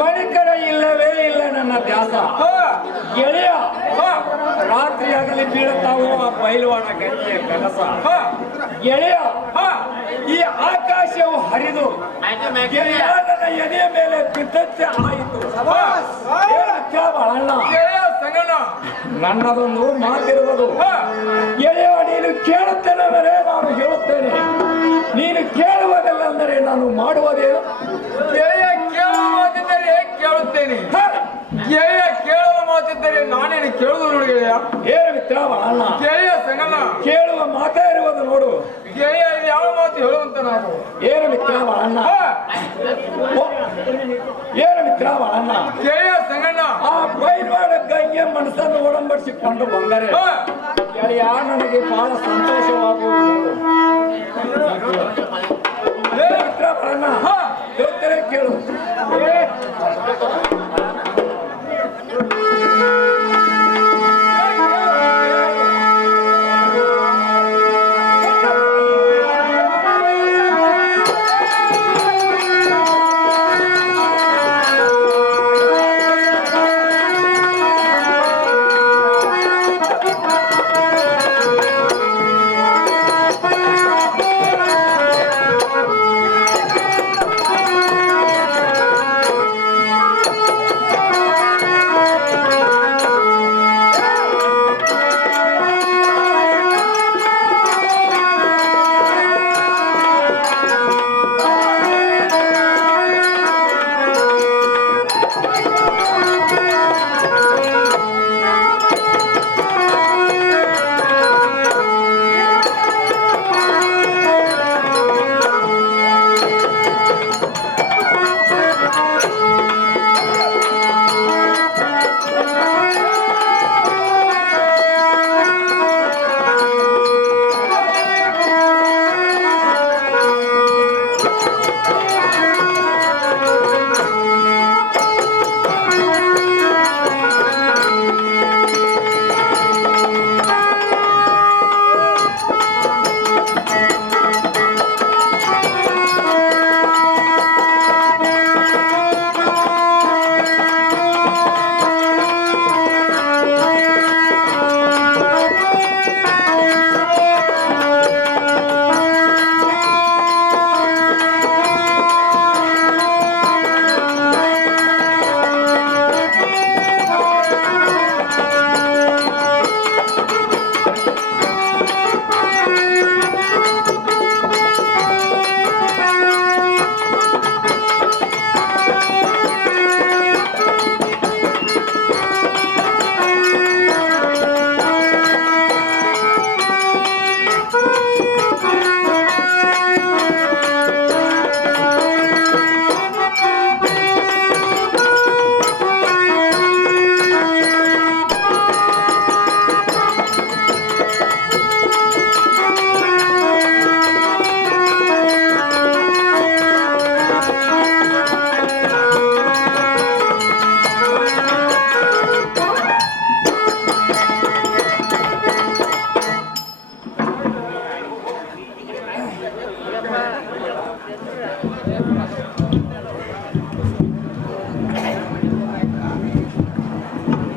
ಮಣಿಕರ ಇಲ್ಲವೇ ಇಲ್ಲ ನನ್ನ ದ್ಯಾಸ. ಗೆಳೆಯ ರಾತ್ರಿ ಆಗಲಿ ಬೀಳುತ್ತಾವೋ ಆ ಬೈಲವಾಡ ಗಂಟೆಯ ಕನಸ. ಗೆಳೆಯ ಈ ಆಕಾಶವು ಹರಿದು ಗೆಳೆಯ ನನ್ನ ಎದೆಯ ಮೇಲೆ ಬಿದ್ದತ್ತೆ ಆಯಿತು. ನನ್ನದೊಂದು ಮಾತಿರುವುದು. ಗೆಳೆಯ ನೀನು ಕೇಳುತ್ತೇನೆಂದರೆ ನಾನು ಹೇಳುತ್ತೇನೆ, ನೀನು ಕೇಳುವುದಿಲ್ಲಂದರೆ ನಾನು ಮಾಡುವುದೇನು? ಗೆಳೆಯ ಕೇಳುವ ಮಾತಿದ್ದರೆ ಕೇಳುತ್ತೇನೆ, ಗೆಳೆಯ ಕೇಳುವ ಮಾತಿದ್ದರೆ ನಾನೇನು ಕೇಳುದು ನೋಡು ಗೆಳೆಯ. ಏನು ಮಿತ್ರ ಅಣ್ಣ, ಗೆಳೆಯ ಸಂಗಣ್ಣ ಕೇಳುವ ಮಾತೇ ಇರುವುದು ನೋಡು. ಗೆಳೆಯ ಇದು ಯಾವ ಮಾತು ಹೇಳುವಂತ ನಾವು. ಏನು ಮಿತ್ರ ಅಣ್ಣ, ಏನು ಮಿತ್ರ ಅಣ್ಣ, ಗೆಳೆಯ ಸಂಗಣ್ಣ ಆ ಬೈಲ್ವಾಡ ಗಂಗೆ ಮನಸ್ಸನ್ನು ಒಡಂಬಡಿಸಿಕೊಂಡು ಬಂದರೆ ಗೆಳೆಯ ನನಗೆ ಬಹಳ ಸಂತೋಷವಾಗುವುದು. ಮಿತ್ರ ಅಣ್ಣ ಹೇಳ್ತಾರೆ ಕೇಳು.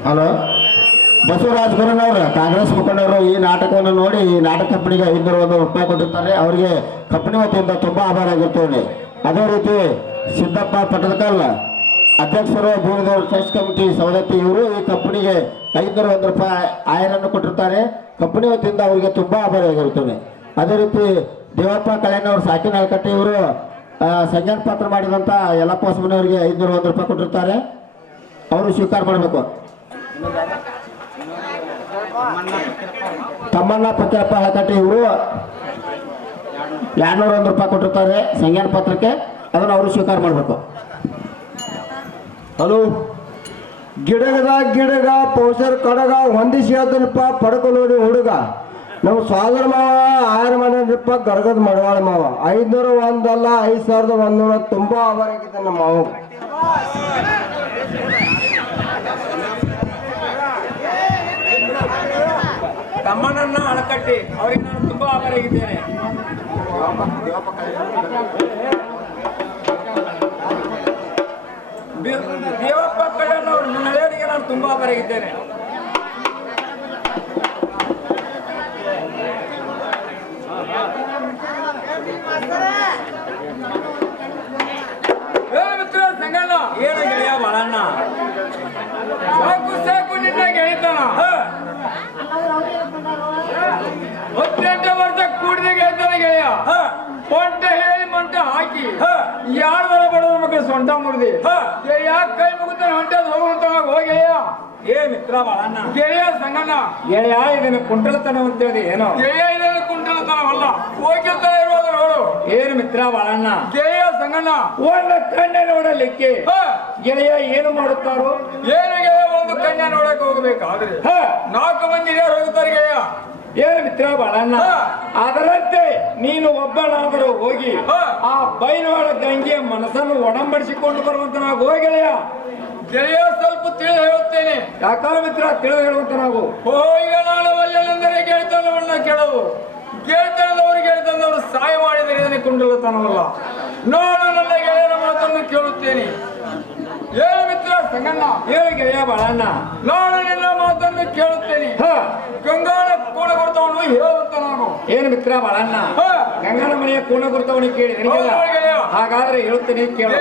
ಹಲೋ, ಬಸವರಾಜ್ ಗುರುನವರು ಕಾಂಗ್ರೆಸ್ ಮುಖಂಡರು ಈ ನಾಟಕವನ್ನು ನೋಡಿ ಈ ನಾಟಕ ಕಂಪನಿಗೆ 501 ರೂಪಾಯಿ ಕೊಟ್ಟಿರ್ತಾರೆ. ಅವರಿಗೆ ಕಂಪನಿ ವತಿಯಿಂದ ತುಂಬ ಆಭಾರ ಆಗಿರ್ತೇವೆ. ಅದೇ ರೀತಿ ಸಿದ್ದಪ್ಪ ಪಟದಕಲ್ ಅಧ್ಯಕ್ಷರು ಭೂಮಿದೇವರು ಟ್ರಸ್ಟ್ ಕಮಿಟಿ ಸವದತ್ತಿ, ಇವರು ಈ ಕಂಪನಿಗೆ 501 ರೂಪಾಯಿ ಆಯರನ್ನು ಕೊಟ್ಟಿರ್ತಾರೆ. ಕಂಪನಿ ವತಿಯಿಂದ ಅವರಿಗೆ ತುಂಬ ಆಭಾರ ಆಗಿರುತ್ತೇವೆ. ಅದೇ ರೀತಿ ದೇವಪ್ಪ ಕಳೆನವರು ಸಾಕಿನ ಅಳಕಟ್ಟೆ, ಇವರು ಸಂಜ್ಞಾನ ಪಾತ್ರ ಮಾಡಿದಂಥ ಯಲ್ಲಪ್ಪ ಹೊಸಮನೆಯವರಿಗೆ 501 ರೂಪಾಯಿ ಕೊಟ್ಟಿರ್ತಾರೆ. ಅವರು ಸ್ವೀಕಾರ ಮಾಡಬೇಕು. ತಮ್ಮಣ್ಣ ಪಕ್ಕಪ್ಪ ಹಳಕಟ್ಟಿ, ಇವರು 201 ರೂಪಾಯಿ ಕೊಟ್ಟಿರ್ತಾರೆ ಸಂಜ್ಞಾನ ಪತ್ರಕ್ಕೆ, ಅದನ್ನು ಅವರು ಸ್ವೀಕಾರ ಮಾಡಬೇಕು. ಹಲೋ, ಗಿಡಗ ಪೋಷರ್ ಕಡಗ ಹೊಂದಿಸಿ ಅದನಪ್ಪ ಪಡಕ ನೋಡಿ ಹುಡುಗ ನಮ್ಮ ಸ್ವಾದರ ಮಾವ ಆಯರ್ ಮಾಡ್ಯಪ್ಪ ಗರ್ಗದ ಮಡವಾಳ ಮಾವ 501 ಅಲ್ಲ 5100 ತುಂಬಾ ಆಭಾರ ಆಗಿದೆ ನಮ್ಮ ಮಾವ. ತಮ್ಮನನ್ನ ಅಳಕಟ್ಟಿ ಅವರಿಗೆ ನಾನು ತುಂಬಾ ಆಭಾರ ಆಗಿದ್ದೇನೆ. ದೇವಪ್ಪ ಕಡೆಯವರು ನನ್ನ ನಡೆಯವರಿಗೆ ನಾನು ತುಂಬಾ ಬರೆಗಿದ್ದೇನೆ. ಸಂಗಣ್ಣ ಏನು ಗೆಳೆಯ ಬಾಳಣ್ಣ? ಸಾಕು ಸಾಕು ನಿನ್ನ ಗೆಳೆತನ. 18 ವರ್ಷ ಕೂಡಿದ ಗೆಳೆತನ ಗೆಳೆಯ. ಹೊಂಟ ಹೇಳಿ ಮಂಟ ಹಾಕಿ ಯಾರು ಬಡವ ಮಕ್ಕಳು ಸೊಂಟ ಮುರಿದಿ ಯಾಕೆ ಕೈ ಮುಗಿತಾನೆ ಹೊಂಟದ ಹೋಗುವಂತ ಹೋಗೆಯ ಏ ಮಿತ್ರ ಬಾಳಣ್ಣ, ಗೆಳೆಯ ಸಂಗಣ್ಣ ಗೆಳೆಯ ಇದನ್ನು ಕುಂಟಲತನ ಅಂತೇಳಿ ಏನೋ? ಗೆಳೆಯ ಇದನ್ನು ಕುಂಟಲತನವಲ್ಲ, ಹೋಗಿರ್ತಾನೆ ಇರೋದು ನೋಡು. ಏನು ಮಿತ್ರ ಬಾಳಣ್ಣ? ಗೆಳೆಯ ಸಂಗಣ್ಣ ಒಂದು ಕಣ್ಣೆ ನೋಡಲಿಕ್ಕೆ ಗೆಳೆಯ ಏನು ಮಾಡುತ್ತಾರೋ? ಏನು ಗೆಳೆಯ ಒಂದು ಕನ್ಯಾ ನೋಡಕ್ ಹೋಗ್ಬೇಕಾದ್ರೆ 4 ಮಂದಿ ಹಿರಿಯರು ಹೋಗುತ್ತಾರೆ ಗೆಳೆಯ. ಏನು ಮಿತ್ರ ಬಾಳಣ್ಣ, ಅದರಂತೆ ನೀನು ಒಬ್ಬನಾದರೂ ಹೋಗಿ ಆ ಬೈಲವಾಡ ಗಂಗೆಯ ಮನಸ್ಸನ್ನು ಒಡಂಬಡಿಸಿಕೊಂಡು ಬರುವಂತ ನಾವು ಹೋಗೆಳೆಯ. ಗೆಳೆಯ ಸ್ವಲ್ಪ ತಿಳಿದು ಹೇಳುತ್ತೇನೆ. ಯಾಕಂದ್ರೆ ಮಿತ್ರ ತಿಳಿದು ಹೇಳುವಂತ ನಾವು ಈಗ ನಾನು ಒಲ್ಲೆಂದರೆ ಗೆಳೆತನವನ್ನ ಕೇಳವು. ಗೆಳೆತನದವರು ಗೆಳೆತನದವರು ಸಹಾಯ ಮಾಡಿದರೆ ಇದನ್ನು ಕುಂಡಲತನವಲ್ಲ. ನಾನು ನನ್ನ ಗೆಳೆಯರ ಮಾತನ್ನು ಕೇಳುತ್ತೇನೆ. ಏನು ಮಿತ್ರ ಸಂಗಣ್ಣ? ಏನು ಗೆಳೆಯ ಬಾಳಣ್ಣ? ನಾನು ನಿನ್ನ ಮಾತನ್ನು ಕೇಳುತ್ತೇನೆ. ಗಂಗಾನ ಕೋಣ ಕೊಡ್ತವನು ಹೇಳುವಂತ ನಾನು. ಏನು ಮಿತ್ರ ಬಾಳಣ್ಣ? ಗಂಗನ ಮನೆಯ ಕೋಣ ಗುರುತವನಿಗೆ ಕೇಳಿ ಹಾಗಾದ್ರೆ ಹೇಳುತ್ತೇನೆ ಕೇಳು.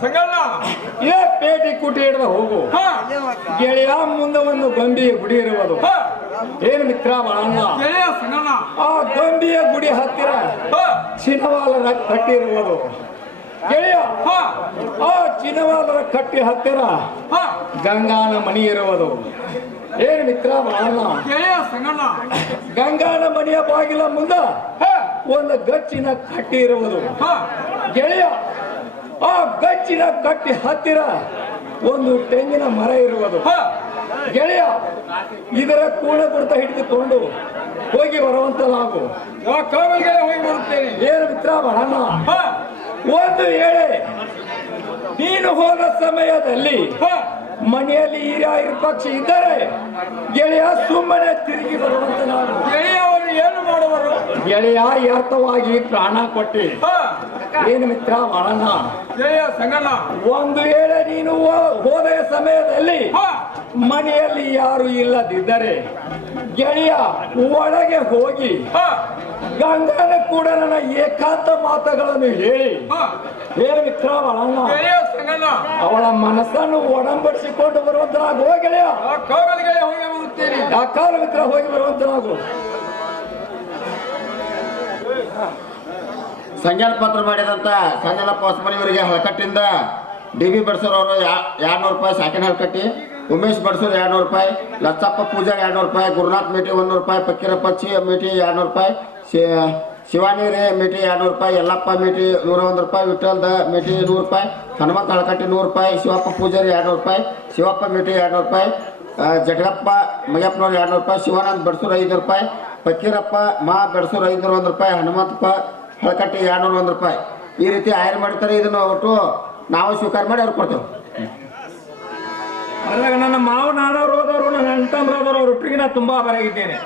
ಸಂಗಣ್ಣ ಇದೇ ಪೇಟೆ ಕುಟಿ ಹಿಡಿದ ಹೋಗು ಹಾ ಗೆಳೆಯ ಮುಂದೆ ಒಂದು ಗೊಂಬಿಯ ಗುಡಿ ಇರುವುದು ಹಾ ಏನು ಮಿತ್ರ ಬಾಳಣ್ಣ ಗೆಳೆಯ ಸಂಗಣ್ಣ ಆ ಗೊಂಬಿಯ ಗುಡಿ ಹತ್ತಿರ ಹಾ ಚಿನ್ನವಾಲರ ಕಟ್ಟಿ ಇರುವುದು ಗೆಳೆಯ ಹಾ ಆ ಚಿನ್ನವಾಲರ ಕಟ್ಟಿ ಹತ್ತಿರ ಹಾ ಗಂಗಾನ ಮಣಿ ಇರುವುದು ಏನು ಮಿತ್ರ ಬಾಳಣ್ಣ ಗೆಳೆಯ ಸಂಗಣ್ಣ ಗಂಗಾನ ಮಣಿಯ ಬಾಗಿಲ ಮುಂದ ಹಾ ಒಂದು ಗಚ್ಚಿನ ಕಟ್ಟಿ ಇರುವುದು ಹಾ ಗೆಳೆಯ ಆ ಗಚ್ಚಿನ ಕಟ್ಟಿ ಹತ್ತಿರ ಒಂದು ತೆಂಗಿನ ಮರ ಇರುವುದು ಹಾ ಗೆಳೆಯ ಇದರ ಕೂಣ ಗುರುತ ಹಿಡಿದುಕೊಂಡು ಹೋಗಿ ಬರುವಂತಲಾಗು ಕಾವಲ್ಗೆ ಹೋಗಿ ಬರುತ್ತೇನೆ ಏನು ಮಿತ್ರ ಬಹಳ ಹಾ ಒಂದು ವೇಳೆ ನೀನು ಹೋದ ಸಮಯದಲ್ಲಿ ಹಾ ಮನೆಯಲ್ಲಿ ಹಿರಿಯ ಪಕ್ಷ ಇದ್ದರೆ ಗೆಳೆಯ ಸುಮ್ಮನೆ ತಿರುಗಿ ಬರುವಂತನಾಗು ಗೆಳೆಯವರು ಏನು ಮಾಡುವರು ಗೆಳೆಯ ವ್ಯರ್ಥವಾಗಿ ಪ್ರಾಣ ಕೊಟ್ಟಿ ಹಾ ಏನು ಮಿತ್ರ ಬಾಳಣ್ಣ ಗೆಳೆಯ ಸಂಗಣ್ಣ ಒಂದು ವೇಳೆ ನೀನು ಹೋದ ಸಮಯದಲ್ಲಿ ಹಾ ಮನೆಯಲ್ಲಿ ಯಾರು ಇಲ್ಲದಿದ್ದರೆ ಗೆಳೆಯ ಒಳಗೆ ಹೋಗಿ ಹಾ ಗಂಗನ ಕೂಡ ನನ್ನ ಏಕಾಂತ ಮಾತುಗಳನ್ನು ಹೇಳಿ ಹಾ ಏನು ಮಿತ್ರ ಬಾಳಣ್ಣ ಗೆಳೆಯ ಸಂಗಣ್ಣ ಅವಳ ಮನಸ್ಸನ್ನು ಒಡಂಬಡಿಸಿಕೊಂಡು ಬರುವಂತನಾಗು ಓ ಗೆಳೆಯ ಕಾವಲ್ಗೆ ಹೋಗಿ ಬರುತ್ತೇನೆ ಯಾಕಾಲ ಮಿತ್ರ ಹೋಗಿ ಬರುವಂತನಾಗು ಸಂಜ್ಞಾನ ಪತ್ರ ಮಾಡಿದಂತ ಸಂಜನಪ್ಪ ಹೊಸಮನಿಯವರಿಗೆ ಹಳಕಟ್ಟಿಂದ ಡಿ.ಬಿ. ಬಡ್ಸೂರ್ ಅವರು 200 ರೂಪಾಯಿ ಸೆಕೆಂಡ್ ಹಳಕಟ್ಟಿ, ಉಮೇಶ್ ಬಡ್ಸೂರ್ 200 ರೂಪಾಯಿ, ಲಚ್ಚಪ್ಪ ಪೂಜಾ 200 ರೂಪಾಯಿ, ಗುರುನಾಥ್ ಮೇಟಿ 100 ರೂಪಾಯಿ, ಫಕ್ಕೀರಪ್ಪ ಮೇಟಿ 200 ರೂಪಾಯಿ, ಶಿವಾನಿ ರೇ ಮೇಟಿ 200 ರೂಪಾಯಿ, ಯಲ್ಲಪ್ಪ ಮೇಟಿ 101 ರೂಪಾಯಿ, ವಿಠಲ್ದ ಮೇಟಿ 100 ರೂಪಾಯಿ, ಹನುಮಂತ ಹಳಕಟ್ಟಿ 100 ರೂಪಾಯಿ, ಶಿವಪ್ಪ ಪೂಜಾರಿ 200 ರೂಪಾಯಿ, ಶಿವಪ್ಪ ಮೇಟಿ 200 ರೂಪಾಯಿ, ಜಟಗಪ್ಪ ಮಯ್ಯಪ್ಪನವ್ರು 200 ರೂಪಾಯಿ, ಶಿವಾನಂದ್ ಬಡ್ಸೂರ್ 500 ರೂಪಾಯಿ, ಫಕ್ಕೀರಪ್ಪ ಮಾ ಬಡ್ಸೂರ್ 501 ರೂಪಾಯಿ, ಹನುಮಂತಪ್ಪ ಹಳಕಟ್ಟಿ 201 ರೂಪಾಯಿ. ಈ ರೀತಿ ಆಯ್ಕೆ ಮಾಡ್ತಾರೆ. ಇದನ್ನು ಒಟ್ಟು ನಾವು ಸ್ವೀಕಾರ ಮಾಡಿ ಅವ್ರು ಕೊಡ್ತೇವೆ. ಅದ್ರಾಗ ನನ್ನ ಮಾವನಾದವ್ರು ಹೋದವರು ನನ್ನ ಅಣ್ತಂಬ್ರದವ್ರು ಅವ್ರ ಒಟ್ಟಿಗೆ ನಾ ತುಂಬಾ ಬರಾಗಿದ್ದೇನೆ.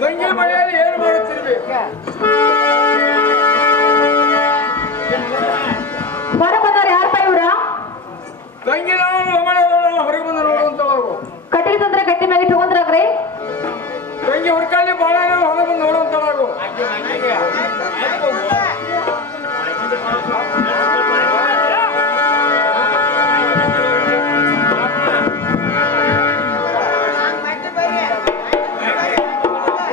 ತಂಗಿ ಮನೆಯಲ್ಲಿ ಏನು ಮಾಡುತ್ತಿರ್ಬೇಕು? ಹೊರ ಬಂದವ್ರು ಯಾರಪ್ಪ ಇವ್ರ? ತಂಗಿ ನಾನು ಮನೆ ಹೊರಗೆ ಬಂದು ನೋಡುವಂತವಾಗು. ಕಟ್ಟಿಗೆ ತಂದ್ರೆ ಗಟ್ಟಿ ಮ್ಯಾಗೆ ಇಟ್ಕೊಂಡ್ರಾಗ್ರಿ. ತಂಗಿ ಹುಡ್ಕಲ್ಲಿ ಬಾಳ ಹೊರಗೆ ಬಂದು ನೋಡುವಂತವಾಗು.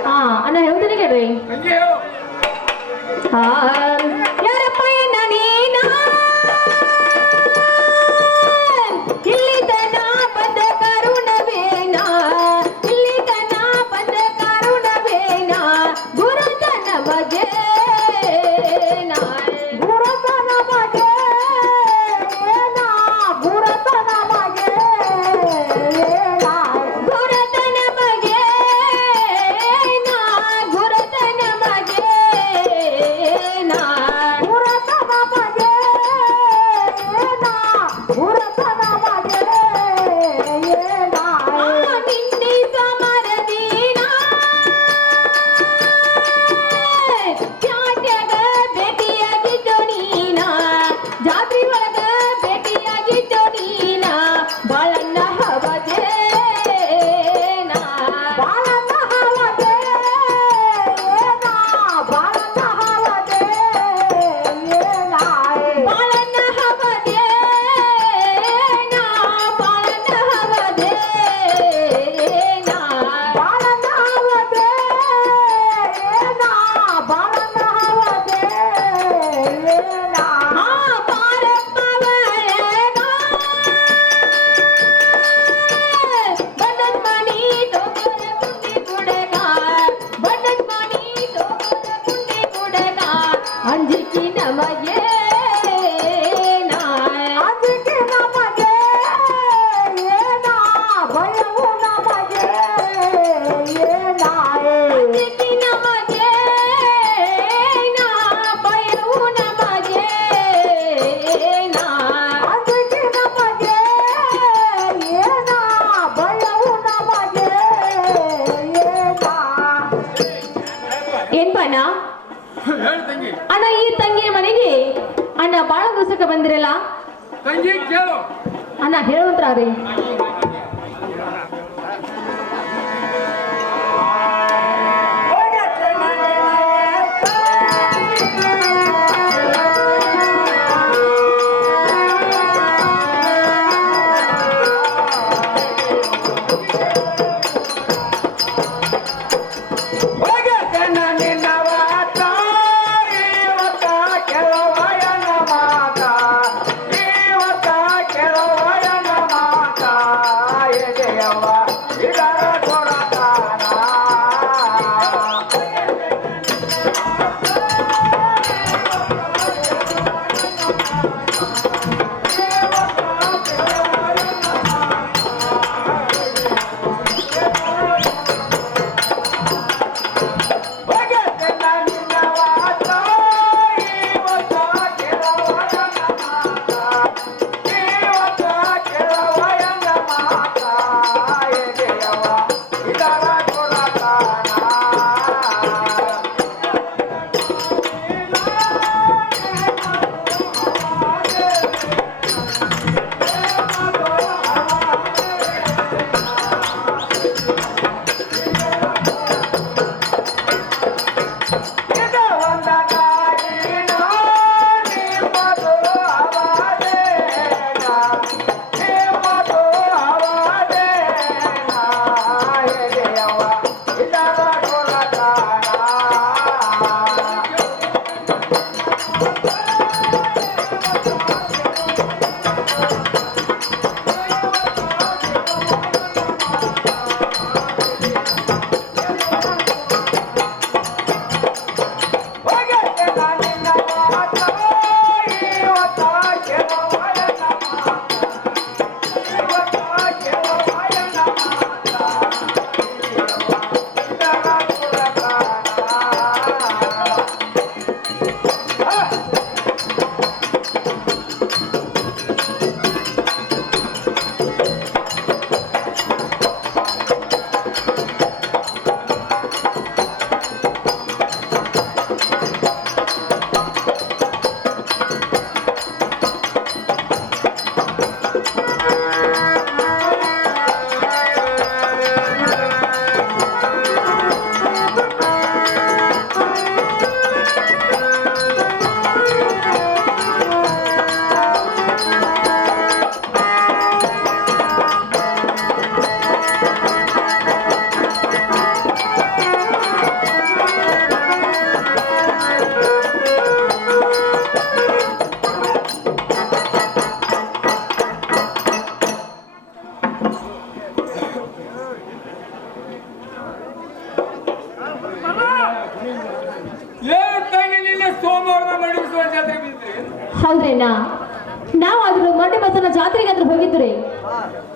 ಹಾ ಅಣ್ಣ ಹೇಳ್ತೀನಿ ಕೇಳ್ರಿ. ತಂಗಿ ಹೇಳು. ಯಾರಪ್ಪ ಎನ್ನ ನೀನ ಇಲ್ಲಿ ತನ ಬಂದ ಕರುಣವೇನ, ಇಲ್ಲಿ ತನ ಬಂದ ಕರುಣವೇನ, ಗುರುತನ ಬಗ್ಗೆ ಗುರುತನ ಬಗ್ಗೆ ಗುರುತನ ಬಗ್ಗೆ ಗುರುತನ ಬಗ್ಗೆ ಗುರುತನ ಬಗ್ಗೆ ಹೇಳು ತಂಗಿ. ಅಣ್ಣ ಈ ತಂಗಿಯ ಮನೆಗೆ ಅಣ್ಣ ಬಾಳ ದಿವಸಕ್ಕೆ ಬಂದಿರಲ್ಲ. ತಂಗಿ ಕೇಳು. ಅಣ್ಣ ಹೇಳುವಂತ್ರಿ. ಮಾತಾ ಹೌದ್ರೇನಾ ನಾವಾದ್ರೂ ಮರಡಿ ಬಸನ ಜಾತ್ರೆಗೆ ಆದ್ರೂ ಹೋಗಿದ್ರಿ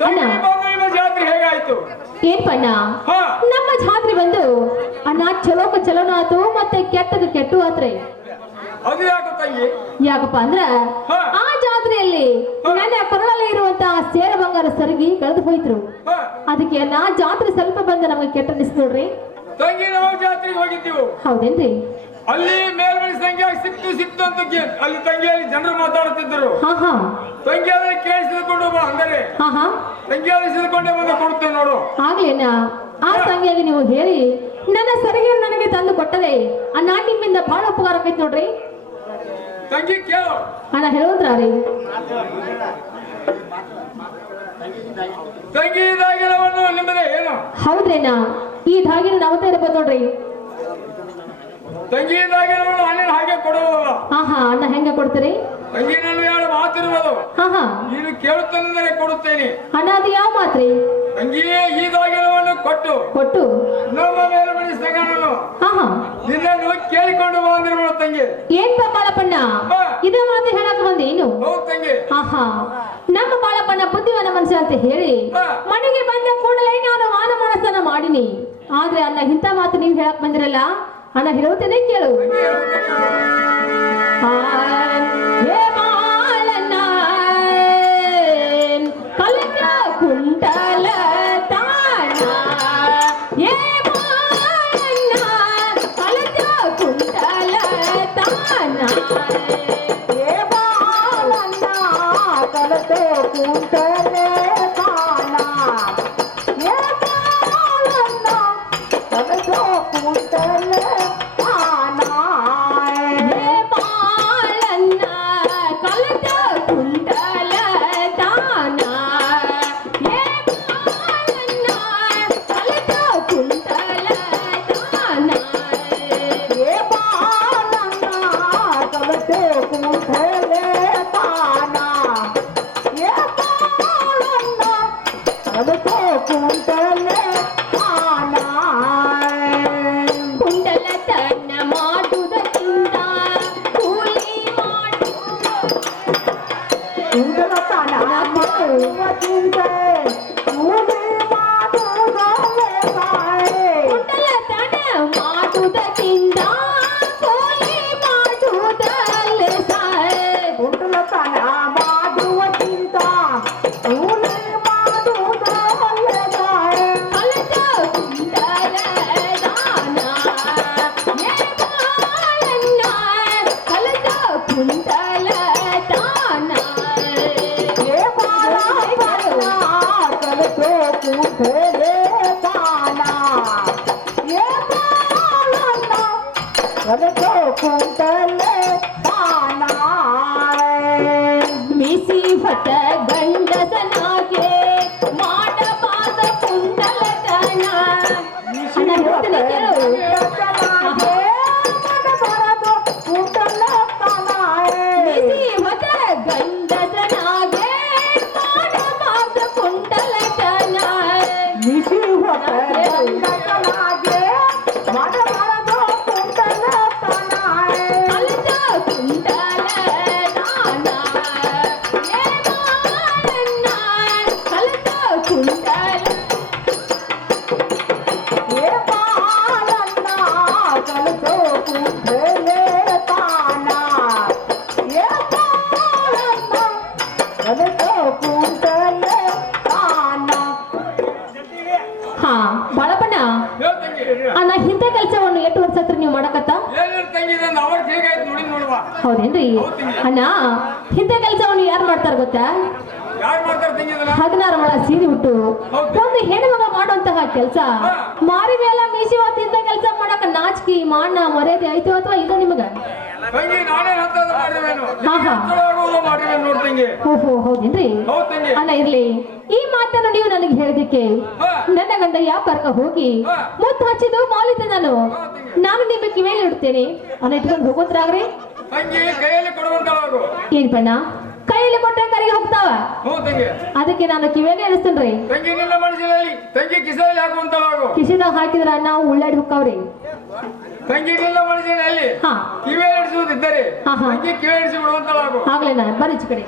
ಅಣ್ಣ ತಂಗಿ ಬಂದು ನಿಮ್ಮ ಜಾತ್ರೆ ಹೇಗಾಯ್ತು? ಏನ್ ಪಣ್ಣ ಹಾ. ನಮ್ಮ ಜಾತ್ರೆ ಬಂದು ಅಣ್ಣ ಚಲೋಕ ಚಲೋನ ಆತು ಮತ್ತೆ ಕೆಟ್ಟದ ಕೆಟ್ಟು ಆತ್ರಿ. ಅದು ಯಾಕೆ ತಂಗಿ? ಯಾಕಪ್ಪ ಅಂದ್ರ ಹಾ. ಆ ಜಾತ್ರೆಯಲ್ಲಿ ನನ್ನ ಕೊರಳಲ್ಲಿ ಇರುವಂತಹ ಸೇರ ಬಂಗಾರ ಸರಗಿ ಕಳೆದು ಹೋಯ್ತ್ರು. ಹಾ. ಅದಕ್ಕೆ ನಾ ಜಾತ್ರೆ ಸ್ವಲ್ಪ ಬಂದ ನಮಗೆ ಕೆಟ್ಟ ಅನಿಸ್ತು ನೋಡ್ರಿ. ತಂಗಿ ನಾವು ಜಾತ್ರೆಗೆ ಹೋಗಿದ್ದೀವಿ. ಹೌದೇನ್ರಿ? ಅಲ್ಲಿ ಮೇಲ್ಮನೆ ಸಂಖ್ಯೆ ಸಿಕ್ತು ಅಂತ ಅಲ್ಲಿ ತಂಗಿಯಲ್ಲಿ ಜನರು ಮಾತಾಡುತ್ತಿದ್ದರು. ಹಾ ಹಾ ತಂಗಿ ಅದನ್ನ ಕೇಳಿಸಿಕೊಂಡು ಬಾ ಅಂದರೆ ಹಾ ಹಾ ತಂಗಿ ಅನಿಸಿಕೊಂಡೆ ಬಂದು ಕೊಡುತ್ತೇನೆ ನೋಡು. ಆಗ್ಲೇನ ಆ ಸಂಖ್ಯೆಗೆ ನೀವು ಹೇಳಿ ನನ್ನ ಸರಿಗೆಯನ್ನು ನನಗೆ ತಂದು ಕೊಟ್ಟರೆ ಆ ನಿಮ್ಮಿಂದ ಬಹಳ ಉಪಕಾರ ಆಕೈತಿ ನೋಡ್ರಿ. ತಂಗಿ ಕೇಳು. ಅಣ್ಣ ಹೇಳುದ್ರಿ ತಂಗಿ ದಾಗಿನವನ್ನು ನಿಮ್ಮದೇ ಏನು? ಹೌದ್ರೇನಾ ಈ ಧಾಗಿನ ನಾವತ್ತೇ ಇರ್ಬೋದು ನೋಡ್ರಿ. ತಂಗಿ ದಾಗಿನವನ್ನು ಅಣ್ಣಿನ ಹಾಗೆ ಕೊಡುವುದಲ್ಲ. ಹಾ ಹಾ ಅಣ್ಣ ಹೆಂಗ ಕೊಡ್ತೀರಿ? ತಂಗಿ ನಾನು ಎರಡು ಮಾತಿರುವುದು. ಹಾ ಹಾ ನೀನು ಕೇಳುತ್ತೇನೆಂದರೆ ಕೊಡುತ್ತೇನೆ. ಅಣ್ಣ ಅದು ಯಾವ ಮಾತ್ರಿ? ತಂಗಿಯೇ ಈ ದಾಗಿನವನ್ನು ಕೊಟ್ಟು ನಮ್ಮ ಮೇಲ್ಮನೆ ಸಂಗನನ್ನು ಹಾ ಹಾ ನಿನ್ನನ್ನು ಕೇಳಿಕೊಂಡು ಬಾ ಅಂದ್ರೆ ನೋಡು ತಂಗಿ. ಏನ್ ಬಾಳಪ್ಪಣ್ಣ ಹಾ. ಇದೇ ಮಾತು ಹೇಳಕ್ ಬಂದೆ ಏನು? ಹೌದು ತಂಗಿ. ಹಾ ಹಾ ನಮ್ಮ ಬಾಳಪ್ಪಣ್ಣ ಬುದ್ಧಿವನ ಮನುಷ್ಯ ಅಂತ ಹೇಳಿ ಹಾ. ಮನೆಗೆ ಬಂದ ಕೂಡಲೇ ನಾನು ಮಾನ ಮನಸ್ಸನ್ನ ಮಾಡಿನಿ. ಆದ್ರೆ ಅಣ್ಣ ಇಂಥ ಮಾತು ನೀವ್ ಹೇಳಕ್ ಬಂದಿರಲ್ಲ ಅಣ್ಣ ಹೇಳುತ್ತೇನೆ ಕೇಳು. ಹೇ ಬಾಳಣ್ಣ ಕಲಕ ಕುಂಟಲ ತಾನ ಹೇ ಬಾಳಣ್ಣ ಕಲಕ ಕುಂಟಲ ತಾನ ಹೇ ಬಾಳಣ್ಣ ಕಲಕ ಕುಂಟಲ ತಾನ ಹೇ ಬಾಳಣ್ಣ ಕಲಕ ಕುಂಟಲ ತಾನ ಹೇ ಬಾಳಣ್ಣ ಕಲಕ ಕುಂಟಲ ತಾನ ಹೇ ಬಾಳಣ್ಣ ಕಲಕ ಕುಂಟಲ ತಾನ ಹೇ ಬಾಳಣ್ಣ ಕಲಕ ಕುಂಟಲ ತಾನ ಹೇ ಬಾಳಣ್ಣ ಕಲಕ ಕುಂಟಲ ತಾನ ಕುಂಡಲ ತನ್ನ ಮಾಡುವುದಕ್ಕಿಂತ ಕೂಲಿ ಕುಂಡಲ ತನ ಮಾಡುವುದಕ್ಕಿಂತ ಕೂಲಿ ಕುಂಡಲ ತನ ಮಾಡುವುದಕ್ಕಿಂತ ಕೂಲಿ ಮಾಡುವುದಲ್ಲೇ ಕುಂಡಲ ತನ ಮಾಡುವುದಕ್ಕಿಂತ ಕೂಲಿ ಮಾಡುವುದಲ್ಲೇ ಕಲಕ ಕುಂಡಲ ದಾನ ಹೇ ಬಾಳಣ್ಣ ಕಲಕ ಕುಂಡಲ ದಾನ ಹೇ ಬಾಳಣ್ಣ ಕಲಕ ಕುಂಡಲ ದಾನ ಹೇ ಬಾಳಣ್ಣ ಕಲಕ ಕುಂಡಲ ದಾನ ಮಿಸಿ ಭಟ ಗಂಡಸನಾಗೆ ಮಾಡಬಾದ ಕುಂಡಲ ದಾನ ಅಣ್ಣ ಹೇಳ್ತೀನಿ ಕೇಳು. ಮಿಸಿ ಭಟ ಗಂಡಸನಾಗೆ ಮಾಡಬಾದ ಕುಂಡಲ ದಾನ ಮಿಸಿ ಭಟ ಗಂಡಸನಾಗೆ ಮಾಡಬಾದ ಕುಂಡಲ ದಾನ ಕಲಕ ಕುಂಡಲ ದಾನ ಹೇ ಬಾಳಣ್ಣ ಕಲಕ ಕುಂಡಲ ಹೇ ಬಾಳಣ್ಣ ಕಲಕ ಕುಂಡಲ ತಾನ ಹೇ ಬಾಳಣ್ಣ ಕಲಕ ಕುಂಡಲ ತಾನ. ಹಾ ಬಾಳಪ್ಪಣ್ಣ ಹೇಳು ತಂಗಿ. ಅಣ್ಣ ಇಂಥ ಕೆಲಸವನ್ನು ಎಷ್ಟು ವರ್ಷ ಹತ್ರ ನೀವು ಮಾಡಕತ್ತ? ಏನೇನು ತಂಗಿ ಇದನ್ನ ಅವತ್ತು ಹೇಗಾಯ್ತು ನೋಡಿ ನೋಡುವ. ಹೌದೇನ್ರಿ ಅಣ್ಣ ಇಂಥ ಕೆಲಸವನ್ನು ಯಾರು ಮಾಡ್ತಾರ ಗೊತ್ತಾ? ಯಾರು ಮಾಡ್ತಾರೆ ತಂಗಿ ಇದನ್ನ? 16 ಮೊಳ ಸೀರೆ ಉಟ್ಟು ಹೌದು. ಒಂದು ಹೆಣ್ಣುಮಗ ಮಾಡುವಂತಹ ಕೆಲಸ ಮಾರಿ ಮೇಲೆ ಮೀಸಿ ಹೊತ್ತಿಂದ ಕೆಲಸ ಮಾಡಕ ನಾಚಿಕೆ ಮಾನ ಮರ್ಯಾದೆ ಆಯ್ತು ಅಥವಾ ಇದು ನಿಮಗ? ತಂಗಿ ನಾನೇ ಹತ್ತದ ಮಾಡಿರುವೇನು ಹಾ, ಹಾ. ಮಾಡಿರುವೇನು ನೋಡಿ ತಂಗಿ. ಓಹೋ ಹೌದೇನ್ರಿ ಹೌದು ತಂಗಿ. ಅಣ್ಣ ಇರ್ಲಿ ಈ ಮಾತನ್ನು ನೀವು ನನಗೆ ಹೇಳಿದಕ್ಕೆ ಹಾ. ನನ್ನ ಗಂಡ ವ್ಯಾಪಾರಕ ಹೋಗಿ ಹಾ. ಮುತ್ತು ಹಚ್ಚಿದ್ದು ಮಾಲಿದ್ದೆ ನಾನು ನಿಮ್ಮ ಕಿವಿಯಲ್ಲಿ ಇಡ್ತೇನೆ ಅನ್ನ ಇಟ್ಕೊಂಡು ಹೋಗೋತ್ರಾಗ್ರಿ ತಂಗಿ ಕೈಯಲ್ಲಿ ಕೊಡುವಂತಳಾಗು. ಏನ್ ಬಣ್ಣ ಕೈಯಲ್ಲಿ ಕೊಟ್ಟರೆ ಕರಿಗೆ ಹೋಗ್ತಾವ ಹ್ಞೂ ತಂಗಿ. ಅದಕ್ಕೆ ನಾನು ಕಿವಿಯಲ್ಲಿ ಇಳಿಸ್ತೇನ್ರಿ. ತಂಗಿ ನಿನ್ನ ಮನಸ್ಸಿನಲ್ಲಿ ತಂಗಿ ಕಿಸೆಯಲ್ಲಿ ಹಾಕುವಂತಳಾಗು. ಕಿಶಿದಾಗ ಹಾಕಿದ್ರ ನಾವು ಉಳ್ಳಾಡಿ ಹೋಗ್ತಾವ್ರಿ. ತಂಗಿ ನಿನ್ನ ಮನಸ್ಸಿನಲ್ಲಿ ಹಾ ಕಿವಿ ಇಡಿಸುವುದಿದ್ದರೆ ಹಾ, ಹಾ. ತಂಗಿ ಕಿವಿ ಇಡಿಸಿ ಬಿಡುವಂತಳಾಗು. ಆಗ್ಲೇ ನಾ ಬರ್ರಿ ಈಚೆ ಕಡೆ.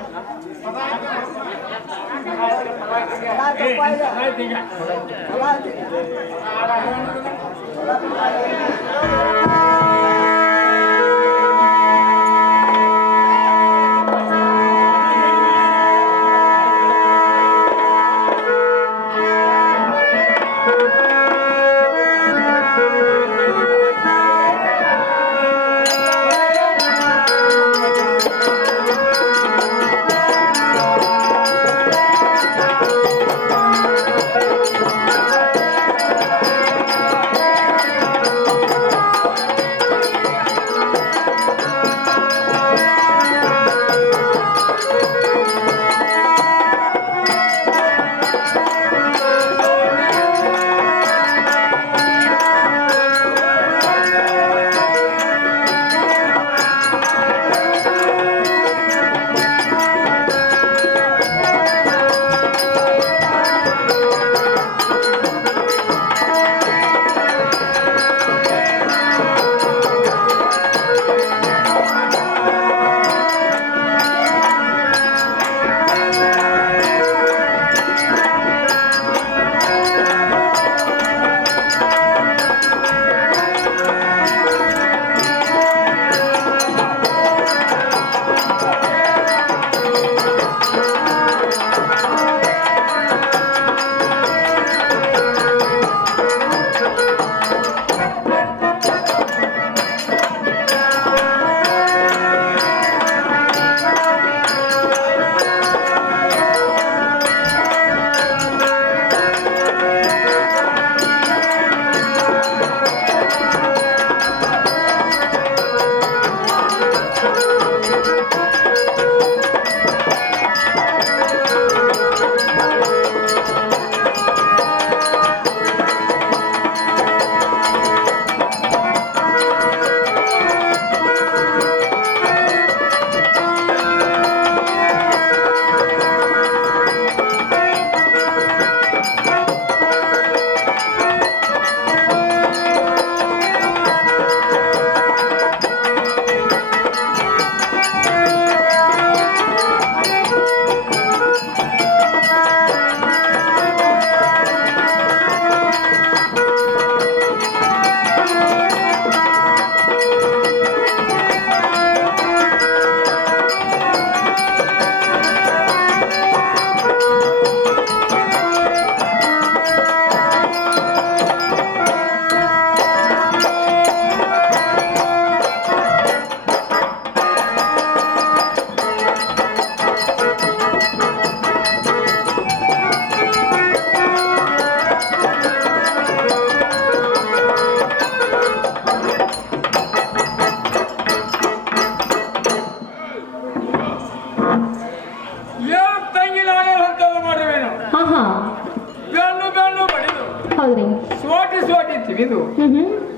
ಹೌದ್ರಿ. ಸೋಟಿ ಸೋಟಿ ತಿವಿದು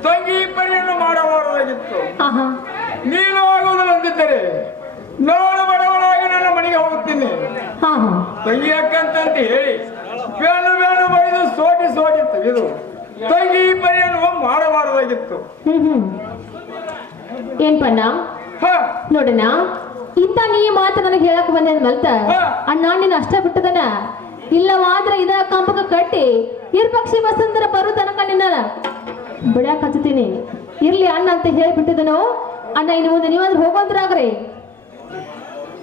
ತಂಗಿ ಪಣಿಯನ್ನು ಮಾಡಬಾರದಾಗಿತ್ತು. ನೀನು ಆಗುವುದಿಲ್ಲ ಅಂದಿದ್ದರೆ ನಾನು ಬಡವನಾಗಿ ನನ್ನ ಮನೆಗೆ ಹೋಗುತ್ತೀನಿ. ತಂಗಿ ಅಕ್ಕಂತಂತ ಹೇಳಿ ಬೇನು ಬೇನು ಬಡಿದು ಸೋಟಿ ಸೋಟಿ ತೆಗೆದು ತಂಗಿ ಪಣಿಯನ್ನು ಮಾಡಬಾರದಾಗಿತ್ತು. ಏನ್ ಪಣ್ಣ ನೋಡಣ ಇಂತ ನೀ ಮಾತು ನನಗೆ ಹೇಳಕ್ ಬಂದೆ ಮಲ್ತ ಅಣ್ಣ ನೀನು ಅಷ್ಟ ಬಿಟ್ಟದನ ಇಲ್ಲವಾದ್ರೆ ಇದ ಕಂಪಕ ಕಟ್ಟಿ ಇರ್ಪಕ್ಷಿ ವಸಂತರ ಬರು ತನಕ ನಿನ್ನ ಬಿಡ್ಯಾಕ ಹಚ್ಚತೀನಿ. ಇರ್ಲಿ ಅಣ್ಣ ಅಂತ ಹೇಳಿಬಿಟ್ಟಿದನು. ಅಣ್ಣ ಇನ್ನು ಮುಂದೆ ನೀವಾದ್ರೆ ಹೋಗೋದ್ರಾಗ್ರಿ